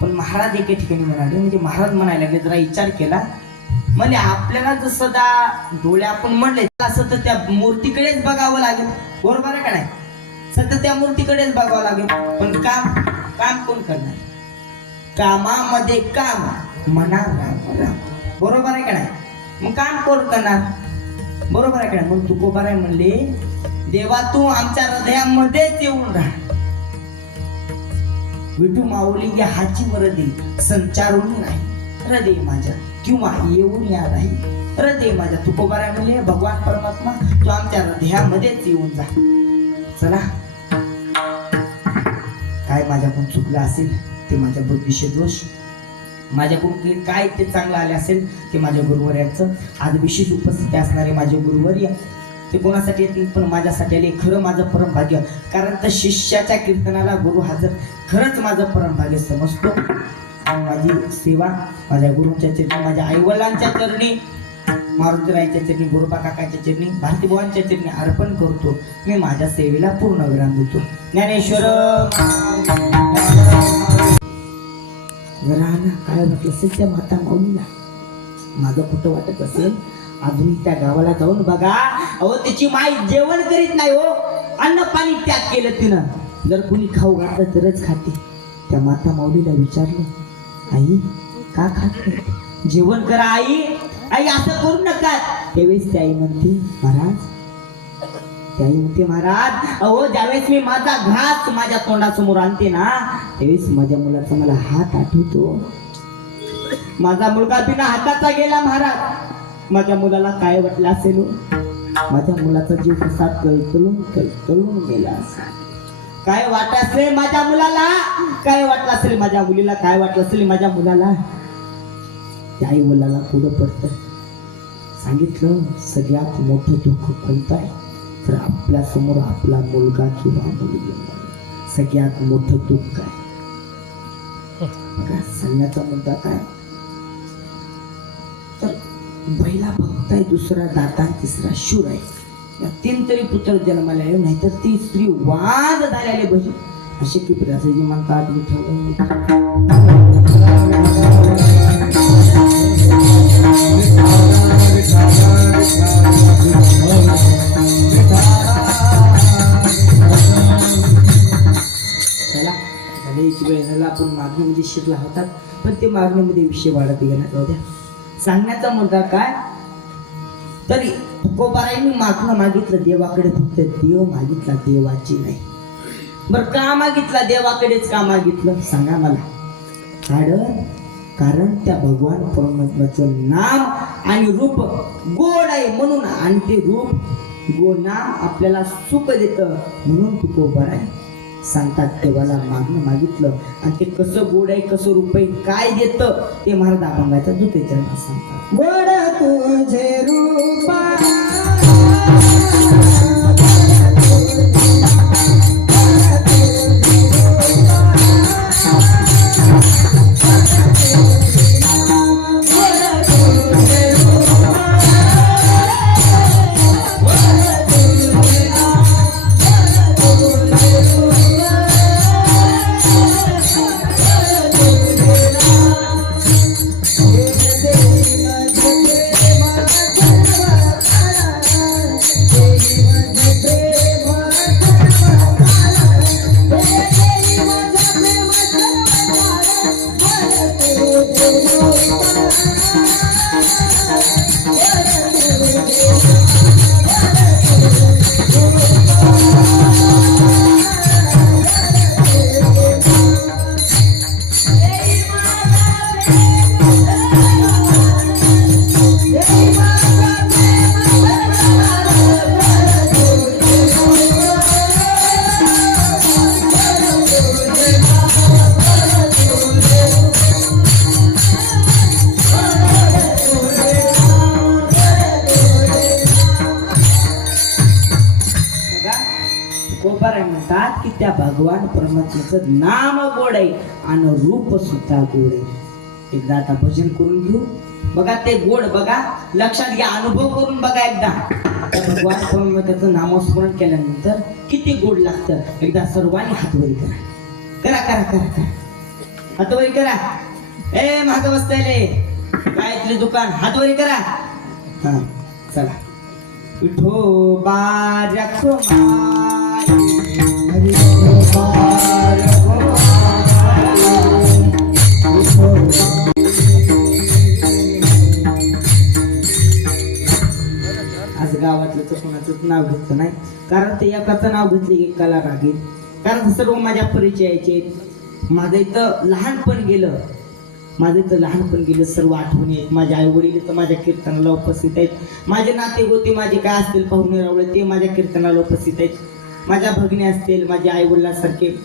पण महाराज एके ठिकाणी म्हणाले, म्हणजे महाराज म्हणायला लागले, जरा विचार केला, म्हणजे आपल्याला जर सदा डोळे आपण म्हणले असं तर त्या मूर्तीकडेच बघावं लागेल. बरोबर आहे का नाही? सतत त्या मूर्तीकडेच बघावं लागेल. पण काम कोण करणार? कामामध्ये काम, मना राम राम. बरोबर आहे का नाही? मग काम कोण करणार? बरोबर आहे का नाही? मग तुकोबाराय म्हणले, देवा तू आमच्या हृदयामध्येच येऊन राहा. विठू माऊली या हाची वरदी संचारून नाही हृदय माझ्या, किंवा येऊन या नाही हृदय माझ्या. तुकोबाराय म्हणले, भगवान परमात्मा तू आमच्या हृदयामध्येच येऊन जा. चला, काय माझ्याकडून चुकलं असेल ते माझ्या बुद्धीचे दोष, माझ्याकडून काय ते चांगलं आले असेल ते माझ्या गुरुवर्याचं. आज विशेष उपस्थिती असणारे माझे गुरुवर्य ते कोणासाठी येतील, पण माझ्यासाठी आले. खरं माझं परम भाग्य, कारण तर शिष्याच्या कीर्तनाला गुरु हजर खरंच माझं परम भाग्य समजतो. आणि माझी सेवा माझ्या गुरुंच्या चरणी, माझ्या आईवडिलांच्या चरणी, मारुतीरायांच्या चरणी, गुरुबा काकांच्या चरणी, भारतीभावांच्या चरणी अर्पण करतो. मी माझ्या सेवेला पूर्ण विराम देतो. ज्ञानेश्वर काय वाटलं असेल त्या माता माऊलीला, माझं कुठं वाटत असेल अजून त्या गावाला जाऊन बघा. अहो त्याची माई जेवण करीत नाही हो, अन्न पाणी त्याग केलं तिनं. जर कुणी खाऊ घातलं तरच खाते. त्या माता माऊलीला विचारलं, आई का खात नाही? जेवण करा आई, आई असं करू नका. त्यावेळेस त्या आई म्हणते, महाराज अहो ज्यावेळेस मी माझा घास माझ्या तोंडासमोर आणते ना, त्यावेळेस माझ्या मुलाचा मला हात आठवतो. माझा मुलगा बिना हाताचा गेला महाराज. माझ्या मुलाला काय वाटलं असेल? माझ्या मुलाचा जीव कसा कळतळून गेला असेल. काय वाटत असेल माझ्या मुलाला, काय वाटलं असेल माझ्या मुलीला, काय वाटलं असेल माझ्या मुलाला. त्या आई मुलाला पुढं पडतं सांगितलं, सगळ्यात मोठं दुःख कोणतं आहे तर आपल्या समोर आपला मुलगा किंवा मुलगी. सगळ्यात मोठं दुःख आहे. सांगण्याचा मुद्दा काय तर पहिला भक्त आहे, दुसरा दाता, तिसरा शूर आहे. या 3 तरी पुत्र जन्माला आले, नाहीतर ती स्त्री वाद झालेले भजी असे की प्रसाजी म्हणतात. चला झाल्याची वेळ झाला. आपण मागणीमध्ये शिरला होतात, पण ते मागणीमध्ये विषय वाढत गेला. जाऊ द्या. सांगण्याचा मुद्दा काय तरी तुकोबारायांनी मागणं मागितलं देवाकडे, फक्त देव मागितला, देवाची नाही. बरं का मागितला? देवाकडेच का मागितलं सांगा मला. कारण त्या भगवान परमात्म्याचं नाम आणि रूप गोड आहे म्हणून, आणि ते रूप गोड नाम आपल्याला सुख देतं म्हणून तुकोबाराय सांगतात देवाला मागणं मागितलं. आणि ते कसं गोड आहे, कसं रूप आहे, काय देतं ते महाराज अभंगाच्या दुसऱ्या चरणात सांगतात. गोड तुझे रूपा म्हणतात की त्या भगवान परमात्म्याचं नाम गोड आहे आणि रूप सुद्धा गोड आहे. एकदा आता भजन करून घेऊ. बघा ते गोड बघा, लक्षात घ्या, अनुभव करून बघा एकदा. त्या भगवान परमात्म्याचं नामस्मरण केल्यानंतर किती गोड लागतं. एकदा सर्वांनी हातवरी करा, करा करा करा करा, हातवरी करा. ए महाग बसतायले गायत्री दुकान, हातवरी करा. हा चला. विठोबा रखमाई, विठोबा रखमाई, विठोबा. आज गावातलं तर कोणाचंच नाव घेतलं नाही, कारण ते एकाचं नाव घेतले की एकाला रागेल. कारण सर्व माझ्या परिचयाचे. माझं इथं लहानपण गेलं, सर्व आठवणी आहेत. माझे आई वडील तर माझ्या कीर्तनाला उपस्थित आहेत. माझे नाते गोते माझे काय असतील पाहुणे रावळे ते माझ्या कीर्तनाला उपस्थित आहेत. माझ्या भगिनी असतील, माझ्या आई वडिलांसारखे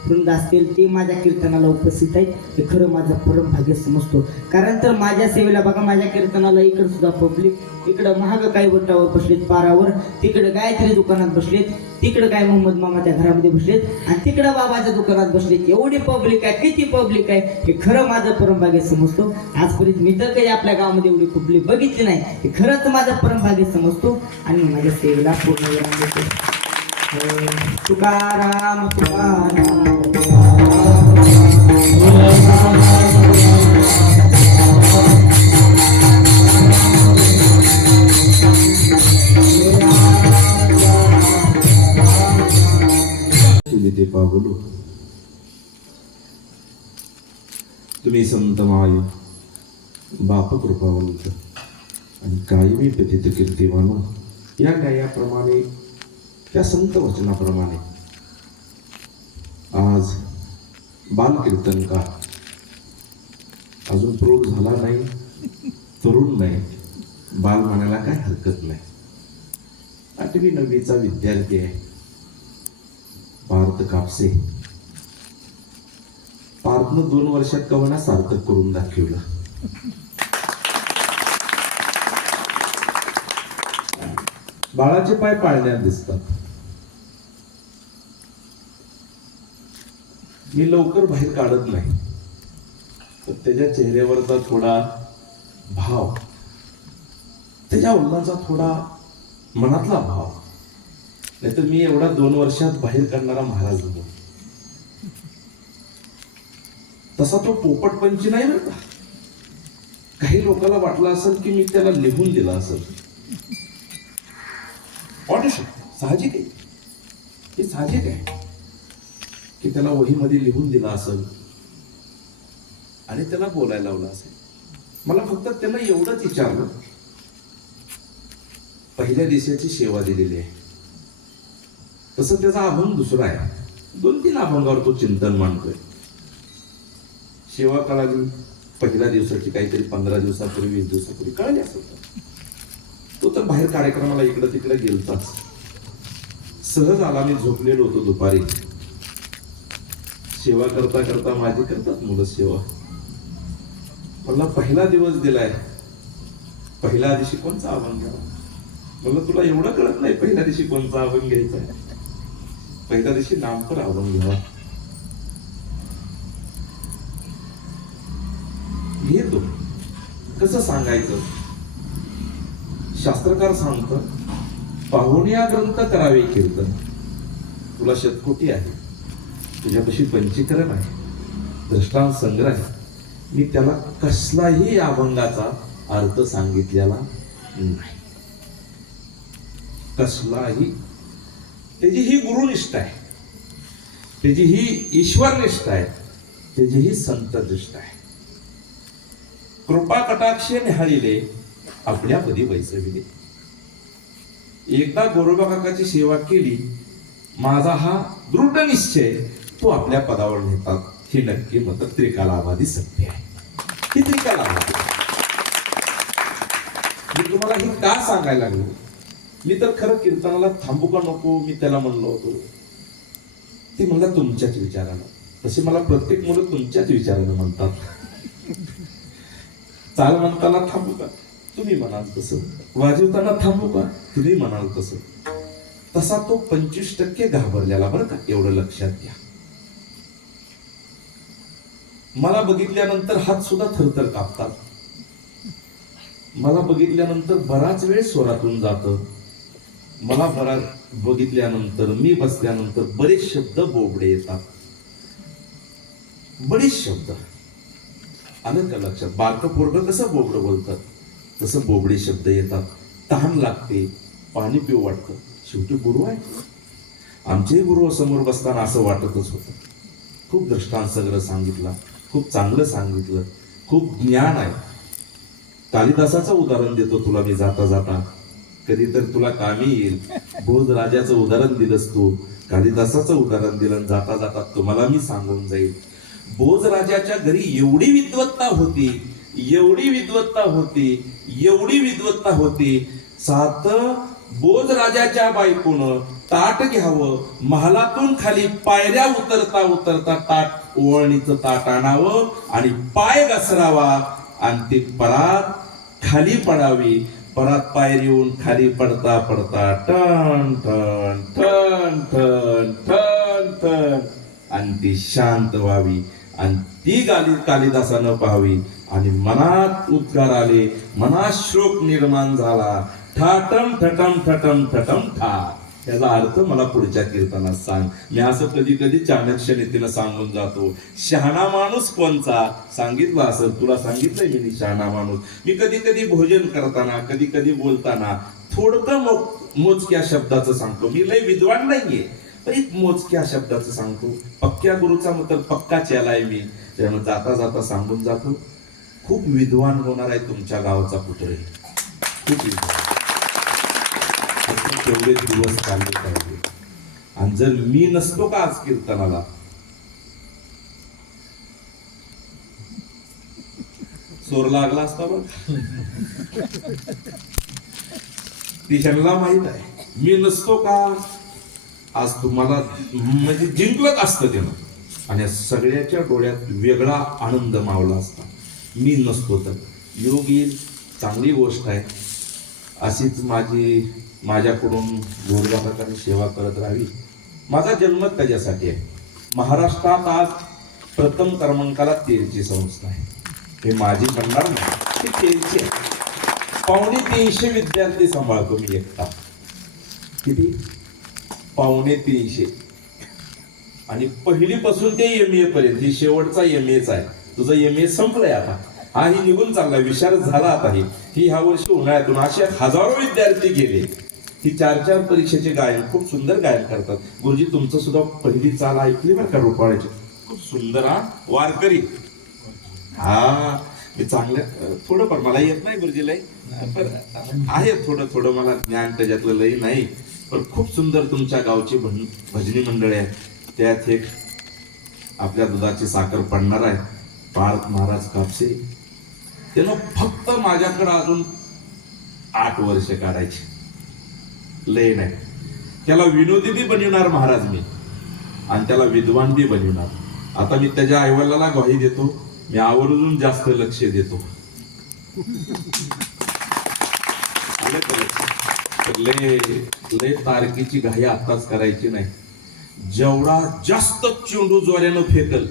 वृंद असतील ते माझ्या कीर्तनाला उपस्थित आहेत. हे खरं माझं परम भाग्य समजतो. कारण तर माझ्या सेवेला बघा, माझ्या कीर्तनाला इकडं सुद्धा पब्लिक, इकडं महाग काही वटावर बसलेत पारावर, तिकडं गायत्री दुकानात बसलेत, तिकडं काय मोहम्मद मामाच्या घरामध्ये बसलेत, आणि तिकडं बाबाच्या दुकानात बसलेत. एवढी पब्लिक आहे, किती पब्लिक आहे, हे खरं माझं परम भाग्य समजतो. आजपर्यंत मी तर काही आपल्या गावामध्ये एवढी पब्लिक बघितली नाही. हे खरंच माझं परम भाग्य समजतो आणि माझ्या सेवेला पूर्ण विराम देतो. तुकाराम तुकाराम ते पावलो. तुम्ही संत माय बाप कृपावंत आणि कायमी पतित कीर्तिवानो या न्यायाप्रमाणे, त्या संत वचनाप्रमाणे आज बाल कीर्तन का अजून प्रौढ झाला नाही, तरुण नाही, बाल म्हणायला काय हरकत नाही. 8वी 9वीचा विद्यार्थी आहे. पार्थ कापसे. पार्थनं 2 वर्षात कवना सार्थक करून दाखवलं. बाळाचे पाय पाळण्यात दिसतात. मी लवकर बाहेर काढत नाही, तर त्याच्या चेहऱ्यावरचा थोडा भाव, त्याच्या उल्हाचा थोडा मनातला भाव, नाही तर मी एवढा 2 वर्षात बाहेर काढणारा महाराज होतो. तसा तो पोपटपंची नाही बरं का. काही लोकांना वाटलं असेल की मी त्याला लिहून दिला असेल. वाटू शकतो, साहजिक आहे, हे साहजिक आहे की त्याला वहीमध्ये लिहून दिला असेल आणि त्याला बोलायला लावलं असेल. मला फक्त त्याला एवढंच विचारलं, पहिल्या दिवसाची सेवा दिलेली आहे, तसं त्याचा अभंग दुसरा आहे. 2-3 अभंगावर तो चिंतन मांडतोय. सेवा कळाली पहिल्या दिवसाची, काहीतरी 15 दिवसापूर्वी 20 दिवसापूर्वी कळली असेल. तो तर बाहेर कार्यक्रमाला इकडं तिकडे गेलताच. सहज आला. मी झोपलेलो होतो दुपारी. सेवा करता करता माझी करतात मुलं सेवा. मला पहिला दिवस दिलाय, पहिल्या दिवशी कोणचा अभंग घ्यावा. मला तुला एवढं कळत नाही पहिल्या दिवशी कोणचा अभंग घ्यायचा आहे. पहिल्या दिवशी नामकर अभंग घ्यावा. घेतो कसं सांगायचं. शास्त्रकार सांगतात, पाहुण्या ग्रंथ करावे कीर्तन. तुला शतकोटी आहे, तुझ्यापाशी पंचीकरण आहे, दृष्टांत संग्रह आहे. मी त्याला कसलाही अभंगाचा अर्थ सांगितलेला नाही, कसलाही. त्याची ही गुरुनिष्ठा आहे, त्याची ही ईश्वरनिष्ठा आहे, त्याची ही संतनिष्ठा आहे. कृपा कटाक्षे निहाळिले आपल्या पदी वैसविले. एकदा गोरोबा काकाची सेवा केली, माझा हा दृढ निश्चय तो आपल्या पदावर नेतात. ही नक्की मत त्रिकालाबाधी सत्य आहे. ही त्रिकालाबाधी. मी तुम्हाला ही का सांगायला लागलो. मी तर खरं कीर्तनाला थांबू का नको मी त्याला म्हणलो होतो. ते म्हणलं तुमच्याच विचारानं. तसे मला प्रत्येक मुलं तुमच्याच विचारानं म्हणतात. चाल म्हणताना थांबू का तुम्ही म्हणाल तसं, वाजवताना थांबू का तुम्ही म्हणाल तसं. तसा तो 25% घाबरलेला, बरं का, एवढं लक्षात घ्या. मला बघितल्यानंतर हात सुद्धा थरथर कापतात. मला बघितल्यानंतर बराच वेळ स्वरातून जातं. मला बघितल्यानंतर, मी बसल्यानंतर बरेच शब्द बोबडे येतात. बरेच शब्द आलं का लक्षात? बारकं पोरगं कसं बोबडं बोलतात तसं बोबडे शब्द येतात. तहान लागते, पाणी पिऊ वाटतं. शेवटी गुरु आहे. आमचेही गुरु समोर बसताना असं वाटतच होतं. खूप दृष्टांत सगळं सांगितलं, खूप चांगलं सांगितलं, खूप ज्ञान आहे. कालिदासाचं उदाहरण देतो तुला मी जाता जाता, कधी तर तुला कामी येईल. भोज राजाचं उदाहरण दिलंस तू, कालिदासाचं उदाहरण दिलं, जाता जाता तुम्हाला मी सांगून जाईल. भोज राजाच्या घरी एवढी विद्वत्ता होती, एवढी विद्वत्ता होती, एवढी विद्वत्ता होती, सात बोज राजाच्या बायकोनं ताट घ्यावं, महालातून खाली पायऱ्या उतरता उतरता ताट, ओवळणीचं ताट आणावं आणि पाय घसरावा आणि ती परात खाली पडावी. परात पायरी येऊन खाली पडता पडता टन टन टन टन टन टन आणि ती शांत व्हावी आणि ती कालिदासानं पाहावी आणि मनात उद्गार आले, मनात श्लोक निर्माण झाला, ठाटम ठटम ठटम ठटम ठा. त्याचा अर्थ मला पुढच्या कीर्तनात सांग. मी असं कधी कधी चाणक्य नीतीनं सांगून जातो. शहाणा माणूस कोणचा सांगितलं असेल, तुला सांगितलंय मी शहाणा माणूस. मी कधी कधी भोजन करताना, कधी कधी बोलताना थोडं मोजक्या शब्दाचं सांगतो. मी लय विद्वान नाहीये, पण एक मोजक्या शब्दाचं सांगतो. पक्क्या गुरुचा मतलब पक्का चेला आहे मी, त्यामुळे जाता जाता सांगून जातो. खूप विद्वान होणार आहे तुमच्या गावचा पुतळे, खूप विद्वान. तेवढे दिवस चालले पाहिजे. आणि जर मी नसतो का आज कीर्तनाला, सोर लागला असता बघ. टिशनला माहित आहे, मी नसतो का आज तुम्हाला म्हणजे जिंकलत असतं त्यानं. आणि सगळ्याच्या डोळ्यात वेगळा आनंद मावला असता. मी नसतो तर योग येईल. चांगली गोष्ट आहे. अशीच माझ्याकडून गोरगरिबाच्या प्रकारे सेवा करत राहावी. माझा जन्म त्याच्यासाठी आहे. महाराष्ट्रात आज प्रथम क्रमांकाला तेलची संस्था आहे. हे माझी म्हणणार नाही, ती तेलची आहे. 250 विद्यार्थी सांभाळतो मी एकटा. किती? 350. आणि पहिलीपासून ते MA पर्यंत, ही शेवटचा MAच आहे. तुझं MA संपलंय आता, हा ही निघून चालला, विशारद झाला आता. ही ह्या वर्षी उन्हाळ्यातून असे हजारो विद्यार्थी गेले. ही 4-4 परीक्षेचे गायन, खूप सुंदर गायन करतात. गुरुजी तुमचं सुद्धा पहिली चाल ऐकली बरं का रुपाळ्याची, खूप सुंदर. हा वारकरी, हा मी चांगलं थोडंफार मला येत नाही गुरुजी लय, पण आहे थोडं थोडं मला ज्ञान त्याच्यातलं लय नाही. पण खूप सुंदर तुमच्या गावची भजनी मंडळी आहे. त्यात एक आपल्या दुधाची साखर पडणार आहे, पार्थ महाराज कापसे. त्यानं फक्त माझ्याकडे अजून 8 वर्ष काढायची, लय नाही. त्याला विनोदी बी बनवणार महाराज मी, आणि त्याला विद्वान बी बनवणार. आता मी त्याच्या आईवडिलाला ग्वाही देतो, मी आवर्जून जास्त लक्ष देतो. लय तारकीची घाई आताच करायची नाही. जेवढा जास्त चेंडू जोऱ्यानं फेकल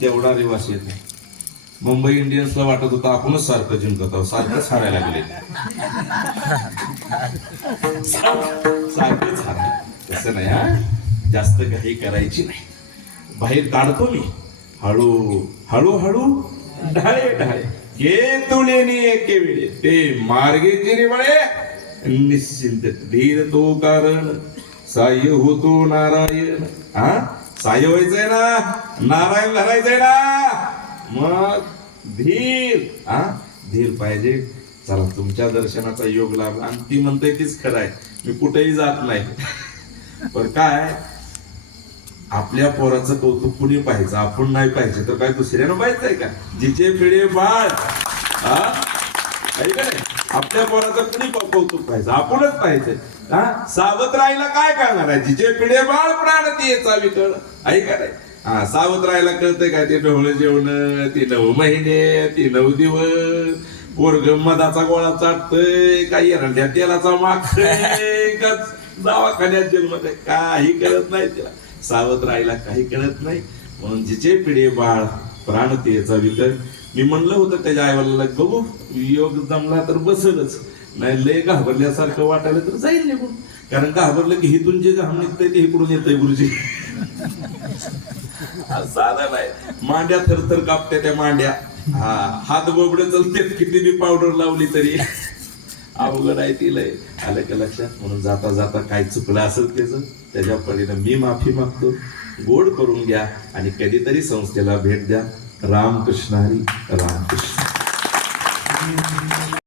तेवढा रिवास येत नाही. मुंबई इंडियन्सला वाटत होतं आपणच सारखं जिंकत आहोत, सारखंच हारायला लागले, सारखंच हाराय. तसं नाही हा, जास्त घाई करायची नाही. बाहेर काढतो मी हळू हळू हळू, ढाळे ढाळे घे तुलेनी एके वेळे ते मार्गेची निवळे. निश्चिंत धीर तो कारण साह्य होतो नारायण. हा साह्य व्हायचंय ना, नारायण धरायचंय ना, मग धीर. हा धीर पाहिजे. चला तुमच्या दर्शनाचा योग लाभला. आणि ती म्हणते तीच खरं आहे, मी कुठेही जात नाही. पण काय, आपल्या पोराचं कौतुक कुणी पाहिजे, आपण नाही पाहिजे तर काय दुसऱ्यानं पाहिजे का? जिचे पिढे बाळ, हा काय आपल्या पोराचं कुणी कौतुक पाहिजे, आपणच पाहिजे. हा सावध राहायला काय करणार आहे? जिचे पिढे बाळ प्राण ती याचा कळ ऐका नाही. हा सावध राहायला कळतंय का? ते ढोळ जेवण, ते 9 महिने, ते 9 दिवस, पोरग मधाचा गोळा चाटतय काही एरंड्या तेलाचा मागतय का दवाखान्यात जन्मत काही कळत नाही तिला, सावध राहायला काही कळत नाही. म्हणून जिचे पिढे बाळ प्राणतेचा विकर. मी म्हणलं होतं त्याच्या आईवडिलाला बघू योग जमला तर बसलच, नाही लय घाबरल्यासारखं वाटायला तर जाईल निघून. कारण घाबरलं की हिथून जे घाम निघतंय ते इकडून येतंय गुरुजी. साधा नाही, मांड्या थरथर कापते त्या मांड्या. हा हात बोबडे चलते किती बी पावडर लावली तरी अवघड आहे ती लय. आलं का लक्षात? म्हणून जाता जाता काय चुकलं असेल त्याच्या परीनं मी माफी मागतो. गोड करून घ्या आणि कधीतरी संस्थेला भेट द्या. रामकृष्ण हरी, रामकृष्ण.